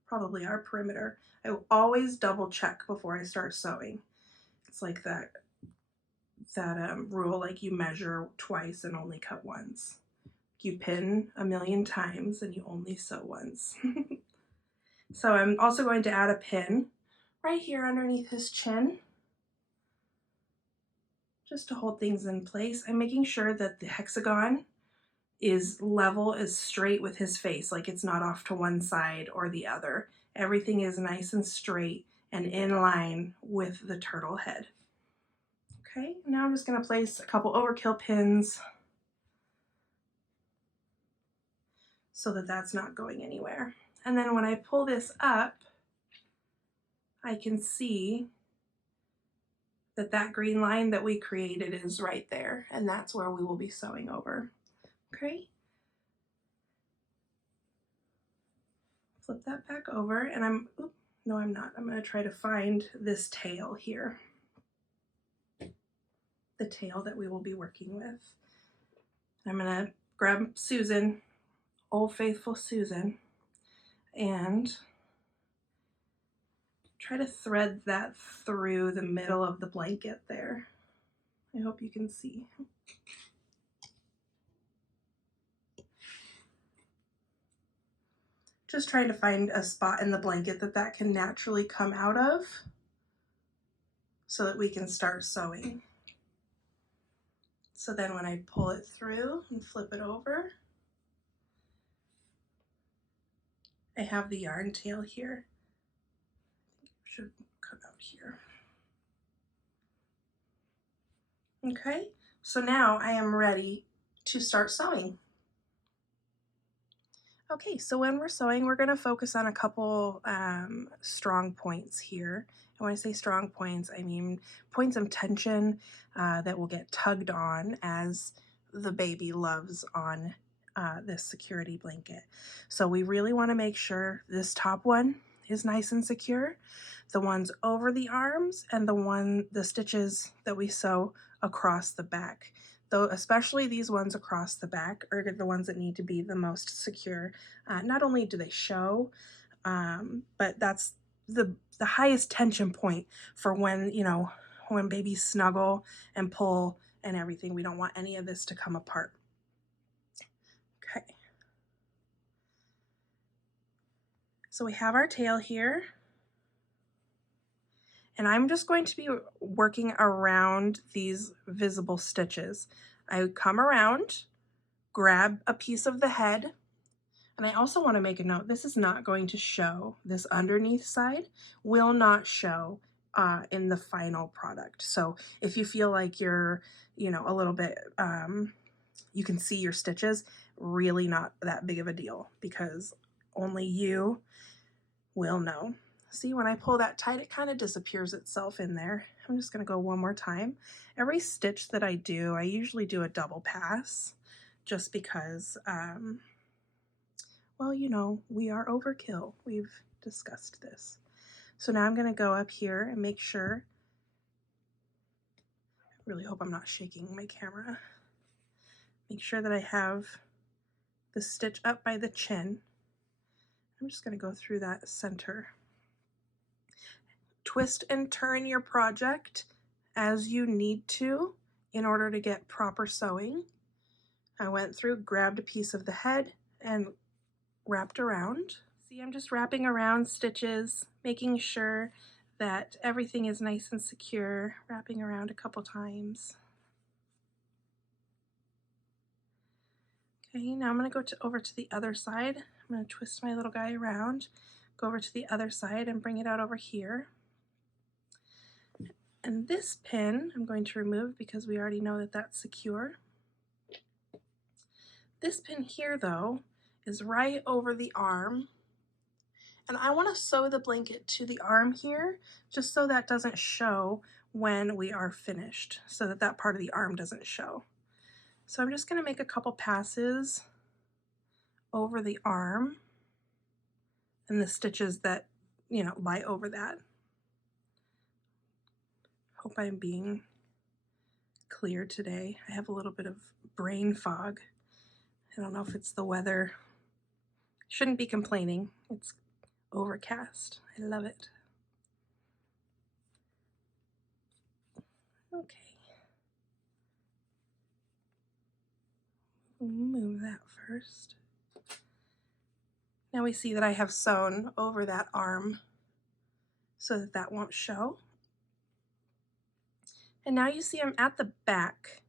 probably our perimeter. I will always double check before I start sewing. It's like that rule, like you measure twice and only cut once. you pin a million times and you only sew once. So I'm also going to add a pin right here underneath his chin, just to hold things in place. I'm making sure that the hexagon is level, is straight with his face, like it's not off to one side or the other. Everything is nice and straight and in line with the turtle head. Okay, now I'm just going to place a couple overkill pins so that that's not going anywhere. And then when I pull this up, I can see that that green line that we created is right there, and that's where we will be sewing over. Okay, flip that back over, and no, I'm not. I'm going to try to find this tail here, the tail that we will be working with. I'm going to grab Susan, Old Faithful Susan, and try to thread that through the middle of the blanket there. I hope you can see. Just trying to find a spot in the blanket that that can naturally come out of so that we can start sewing. So then when I pull it through and flip it over, I have the yarn tail here. Should come out here. Okay, so now I am ready to start sewing. Okay, so when we're sewing, we're going to focus on a couple strong points here. And when I say strong points, I mean points of tension that will get tugged on as the baby loves on this security blanket. So we really want to make sure this top one is nice and secure, the ones over the arms, and the stitches that we sew across the back. Though especially these ones across the back are the ones that need to be the most secure. Not only do they show, but that's the highest tension point for when, you know, when babies snuggle and pull and everything. We don't want any of this to come apart. Okay. So we have our tail here. And I'm just going to be working around these visible stitches. I come around, grab a piece of the head, and I also want to make a note, this is not going to show, this underneath side will not show in the final product. So if you feel like you're, you know, a little bit, you can see your stitches, really not that big of a deal because only you will know. See, when I pull that tight, it kind of disappears itself in there. I'm just going to go one more time. Every stitch that I do, I usually do a double pass just because, well, you know, we are overkill. We've discussed this. So now I'm going to go up here and make sure, I really hope I'm not shaking my camera. Make sure that I have the stitch up by the chin. I'm just going to go through that center. Twist and turn your project as you need to in order to get proper sewing. I went through, grabbed a piece of the head and wrapped around. See, I'm just wrapping around stitches, making sure that everything is nice and secure, wrapping around a couple times. Okay, now I'm going to go over to the other side. I'm going to twist my little guy around, go over to the other side and bring it out over here. And this pin I'm going to remove because we already know that that's secure. This pin here, though, is right over the arm. And I want to sew the blanket to the arm here, just so that doesn't show when we are finished, so that that part of the arm doesn't show. So I'm just going to make a couple passes over the arm and the stitches that, you know, lie over that. Hope I'm being clear today. I have a little bit of brain fog. I don't know if it's the weather. Shouldn't be complaining. It's overcast. I love it. Okay. Move that first. Now we see that I have sewn over that arm so that that won't show. And now you see I'm at the back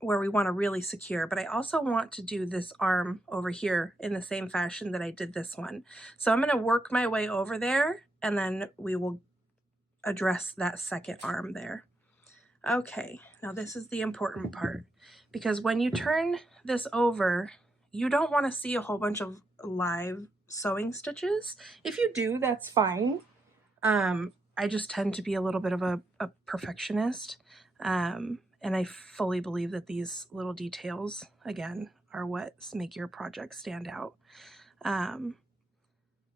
where we want to really secure, but I also want to do this arm over here in the same fashion that I did this one. So I'm going to work my way over there and then we will address that second arm there. Okay, now this is the important part, because when you turn this over, you don't want to see a whole bunch of live sewing stitches. If you do, that's fine. I just tend to be a little bit of a perfectionist, and I fully believe that these little details, again, are what make your project stand out.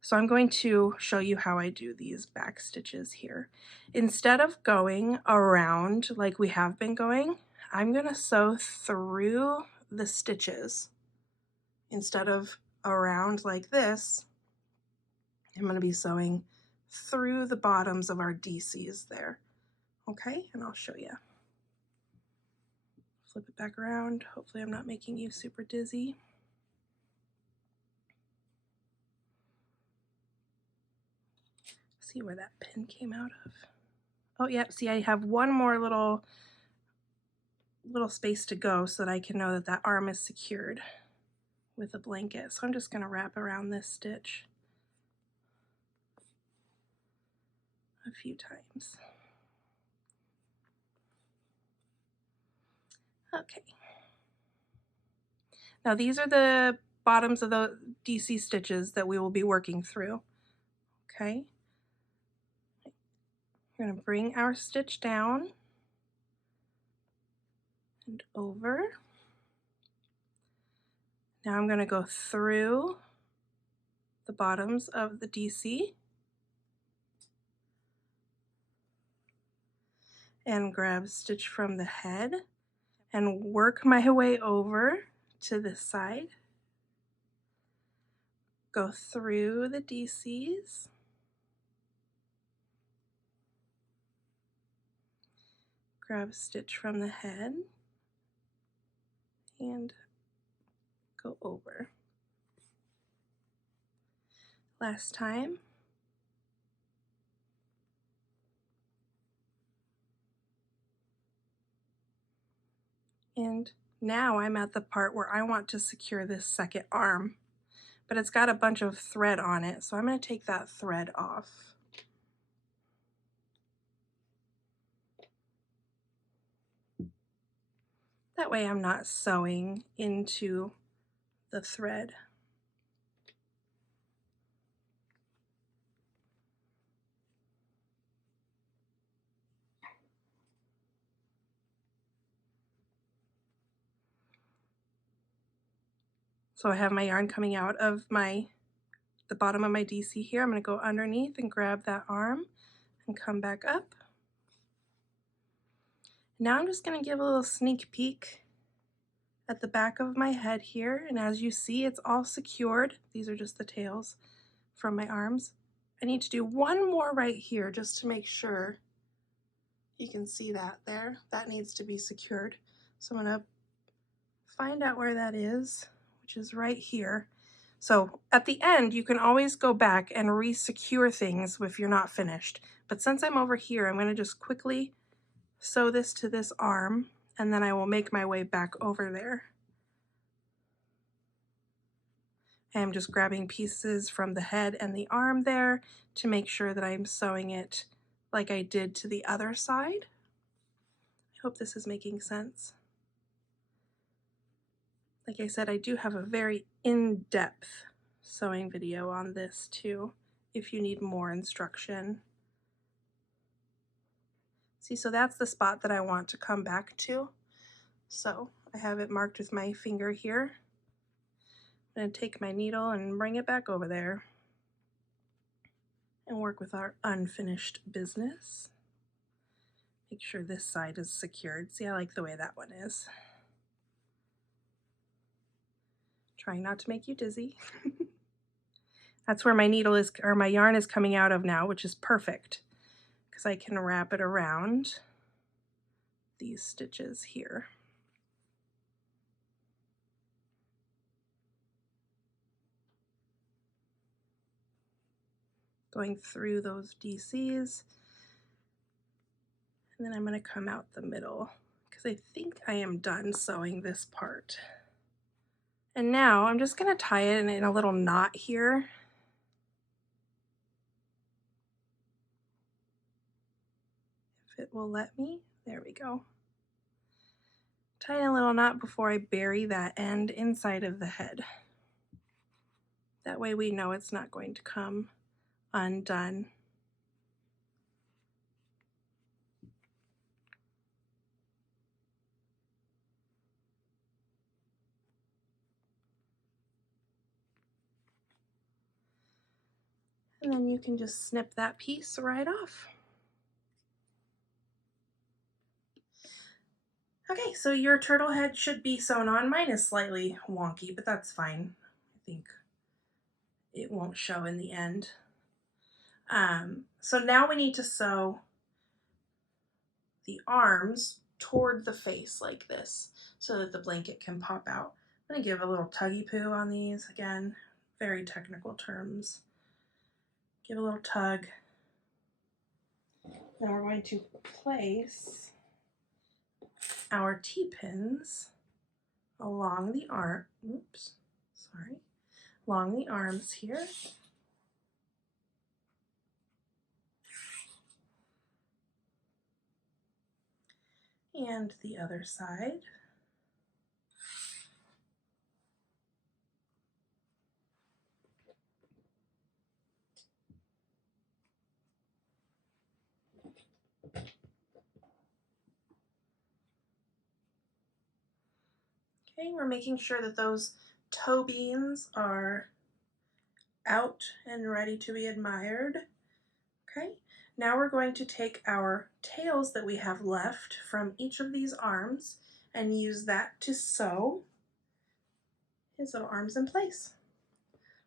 So I'm going to show you how I do these back stitches here. Instead of going around like we have been going, I'm going to sew through the stitches. Instead of around like this, I'm going to be sewing through the bottoms of our DCs there. Okay, and I'll show you. Flip it back around. Hopefully I'm not making you super dizzy. See where that pin came out of. Oh, yep, see I have one more little space to go so that I can know that that arm is secured with a blanket. So I'm just going to wrap around this stitch a few times. Okay. Now these are the bottoms of the DC stitches that we will be working through. Okay. We're going to bring our stitch down and over. Now I'm going to go through the bottoms of the DC and grab stitch from the head and work my way over to this side. Go through the DCs. Grab stitch from the head and go over. Last time. And now I'm at the part where I want to secure this second arm, but it's got a bunch of thread on it, so I'm going to take that thread off. That way I'm not sewing into the thread. So I have my yarn coming out of the bottom of my DC here. I'm going to go underneath and grab that arm and come back up. Now I'm just going to give a little sneak peek at the back of my head here, and as you see, it's all secured. These are just the tails from my arms. I need to do one more right here just to make sure you can see that there. That needs to be secured. So I'm going to find out where that is, which is right here. So at the end, you can always go back and re-secure things if you're not finished. But since I'm over here, I'm going to just quickly sew this to this arm, and then I will make my way back over there. I'm just grabbing pieces from the head and the arm there to make sure that I'm sewing it like I did to the other side. I hope this is making sense. Like I said, I do have a very in-depth sewing video on this too, if you need more instruction. See, so that's the spot that I want to come back to. So I have it marked with my finger here. I'm going to take my needle and bring it back over there and work with our unfinished business. Make sure this side is secured. See, I like the way that one is. Trying not to make you dizzy. That's where my needle is, or my yarn is coming out of now, which is perfect because I can wrap it around these stitches here. going through those DCs. And then I'm going to come out the middle because I think I am done sewing this part. And now I'm just going to tie it in a little knot here. If it will let me. There we go. Tie a little knot before I bury that end inside of the head. That way we know it's not going to come undone. And then you can just snip that piece right off. Okay, so your turtle head should be sewn on. Mine is slightly wonky, but that's fine. I think it won't show in the end. So now we need to sew the arms toward the face like this so that the blanket can pop out. I'm going to give a little tuggy poo on these. Again, very technical terms. Give a little tug. Now we're going to place our T-pins along the along the arms here. And the other side. Okay, we're making sure that those toe beans are out and ready to be admired. Okay, now we're going to take our tails that we have left from each of these arms and use that to sew his little arms in place.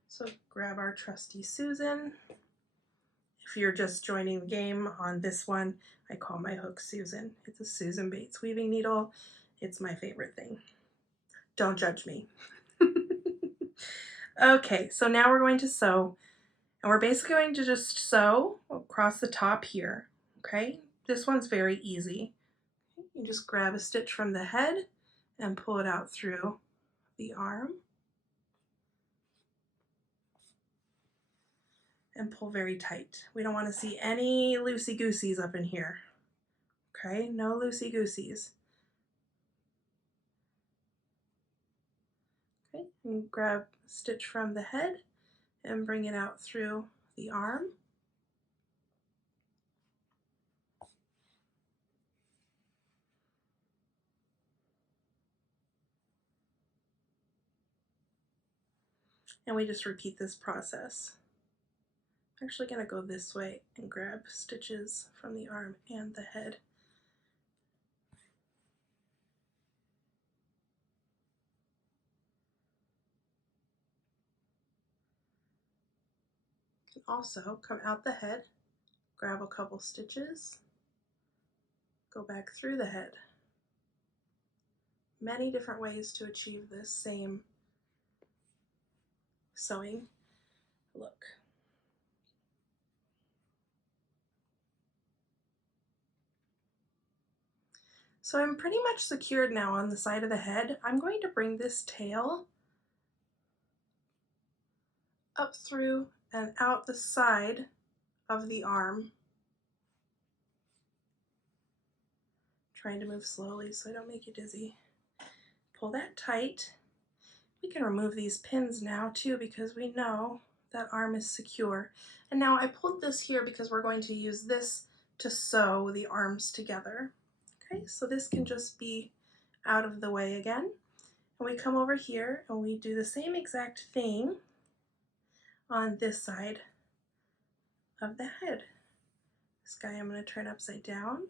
So grab our trusty Susan. If you're just joining the game on this one, I call my hook Susan. It's a Susan Bates weaving needle. It's my favorite thing. Don't judge me. Okay, so now we're going to sew, and we're basically going to just sew across the top here, okay? This one's very easy. You just grab a stitch from the head and pull it out through the arm. And pull very tight. We don't want to see any loosey-gooseys up in here. Okay, no loosey-gooseys. Okay, and grab a stitch from the head and bring it out through the arm. And we just repeat this process. I'm actually going to go this way and grab stitches from the arm and the head. You can also come out the head, grab a couple stitches, go back through the head. Many different ways to achieve this same sewing look. So I'm pretty much secured now on the side of the head. I'm going to bring this tail up through and out the side of the arm. Trying to move slowly so I don't make you dizzy. Pull that tight. We can remove these pins now too because we know that arm is secure. And now I pulled this here because we're going to use this to sew the arms together. Okay, so this can just be out of the way again. And we come over here and we do the same exact thing on this side of the head. This guy I'm going to turn upside down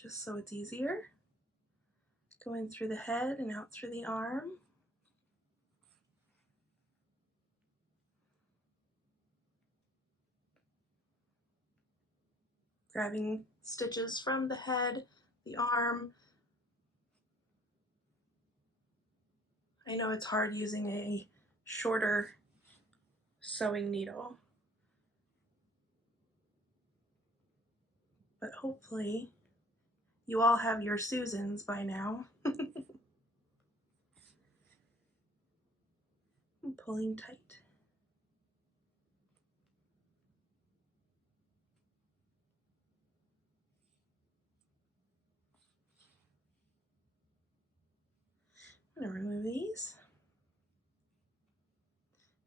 just so it's easier. Going through the head and out through the arm. Grabbing stitches from the head, the arm. I know it's hard using a shorter sewing needle. but hopefully you all have your Susans by now. I'm pulling tight. I'm going to remove these.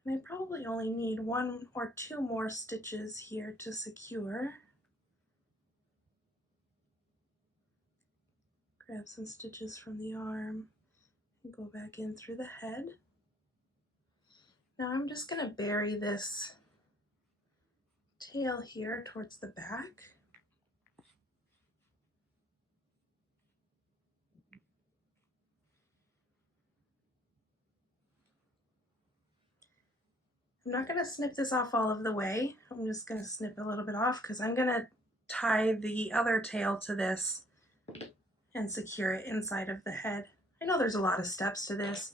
And I probably only need 1 or 2 more stitches here to secure. Grab some stitches from the arm and go back in through the head. Now I'm just going to bury this tail here towards the back. I'm not going to snip this off all of the way. I'm just going to snip a little bit off because I'm going to tie the other tail to this and secure it inside of the head. I know there's a lot of steps to this.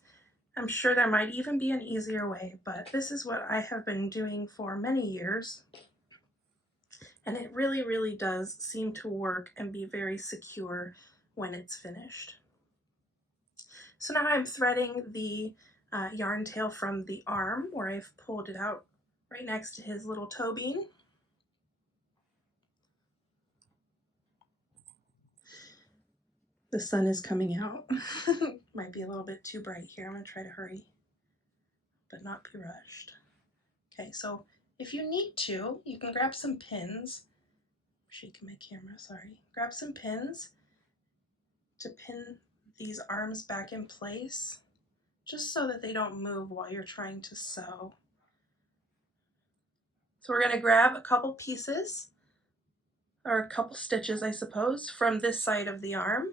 I'm sure there might even be an easier way, but this is what I have been doing for many years. And it really, really does seem to work and be very secure when it's finished. So now I'm threading the yarn tail from the arm where I've pulled it out right next to his little toe bean. The sun is coming out. Might be a little bit too bright here. I'm going to try to hurry, but not be rushed. Okay, so if you need to, you can grab some pins. I'm shaking my camera, sorry. Grab some pins to pin these arms back in place, just so that they don't move while you're trying to sew. So we're going to grab a couple pieces, or a couple stitches I suppose, from this side of the arm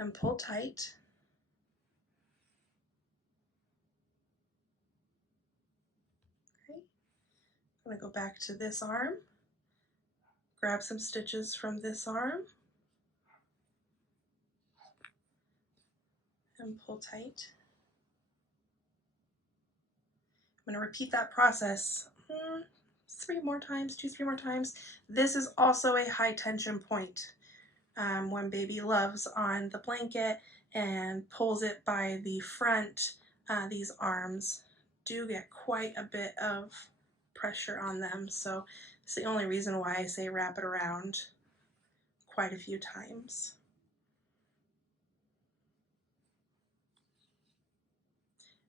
and pull tight. Okay. I'm going to go back to this arm, grab some stitches from this arm and pull tight. I'm going to repeat that process 3 more times, 2-3 more times. This is also a high tension point. When baby loves on the blanket and pulls it by the front, these arms do get quite a bit of pressure on them. So it's the only reason why I say wrap it around quite a few times.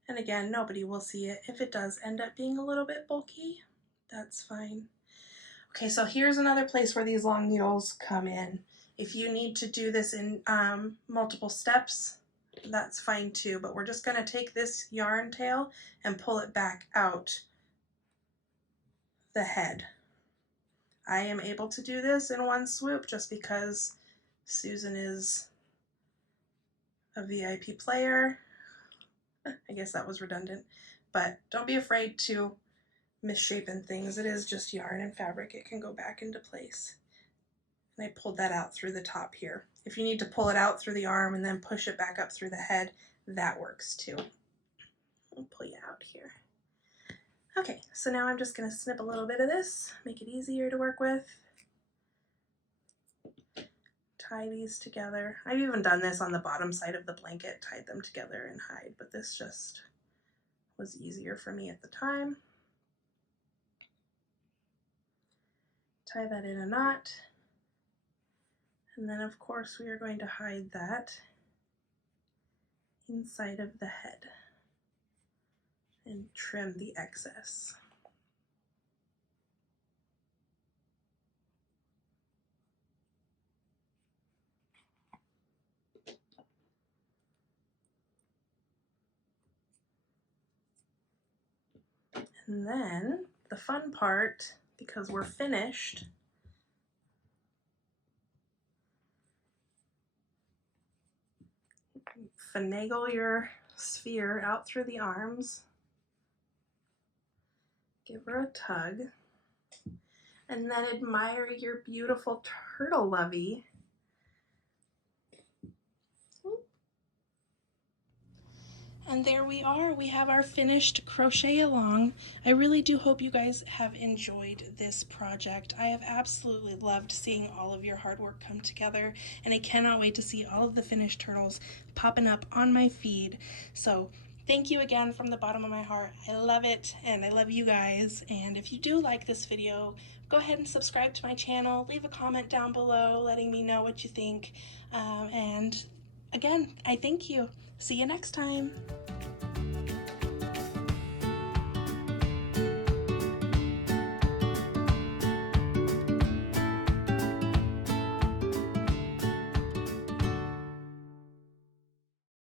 And again, nobody will see it. If it does end up being a little bit bulky, that's fine. Okay, so here's another place where these long needles come in. If you need to do this in multiple steps, that's fine too, but we're just going to take this yarn tail and pull it back out the head. I am able to do this in one swoop just because Susan is a VIP player. I guess that was redundant, but don't be afraid to misshapen things. It is just yarn and fabric. It can go back into place. And I pulled that out through the top here. If you need to pull it out through the arm and then push it back up through the head, that works too. I'll pull you out here. Okay, so now I'm just going to snip a little bit of this, make it easier to work with. Tie these together. I've even done this on the bottom side of the blanket, tied them together and hide, but this just was easier for me at the time. Tie that in a knot. And then of course we are going to hide that inside of the head and trim the excess. And then the fun part, because we're finished, finagle your sphere out through the arms, give her a tug, and then admire your beautiful turtle, Lovey. And there we are. We have our finished crochet along. I really do hope you guys have enjoyed this project. I have absolutely loved seeing all of your hard work come together, and I cannot wait to see all of the finished turtles popping up on my feed. So thank you again from the bottom of my heart. I love it, and I love you guys. And if you do like this video, go ahead and subscribe to my channel. Leave a comment down below letting me know what you think. And again, I thank you. See you next time.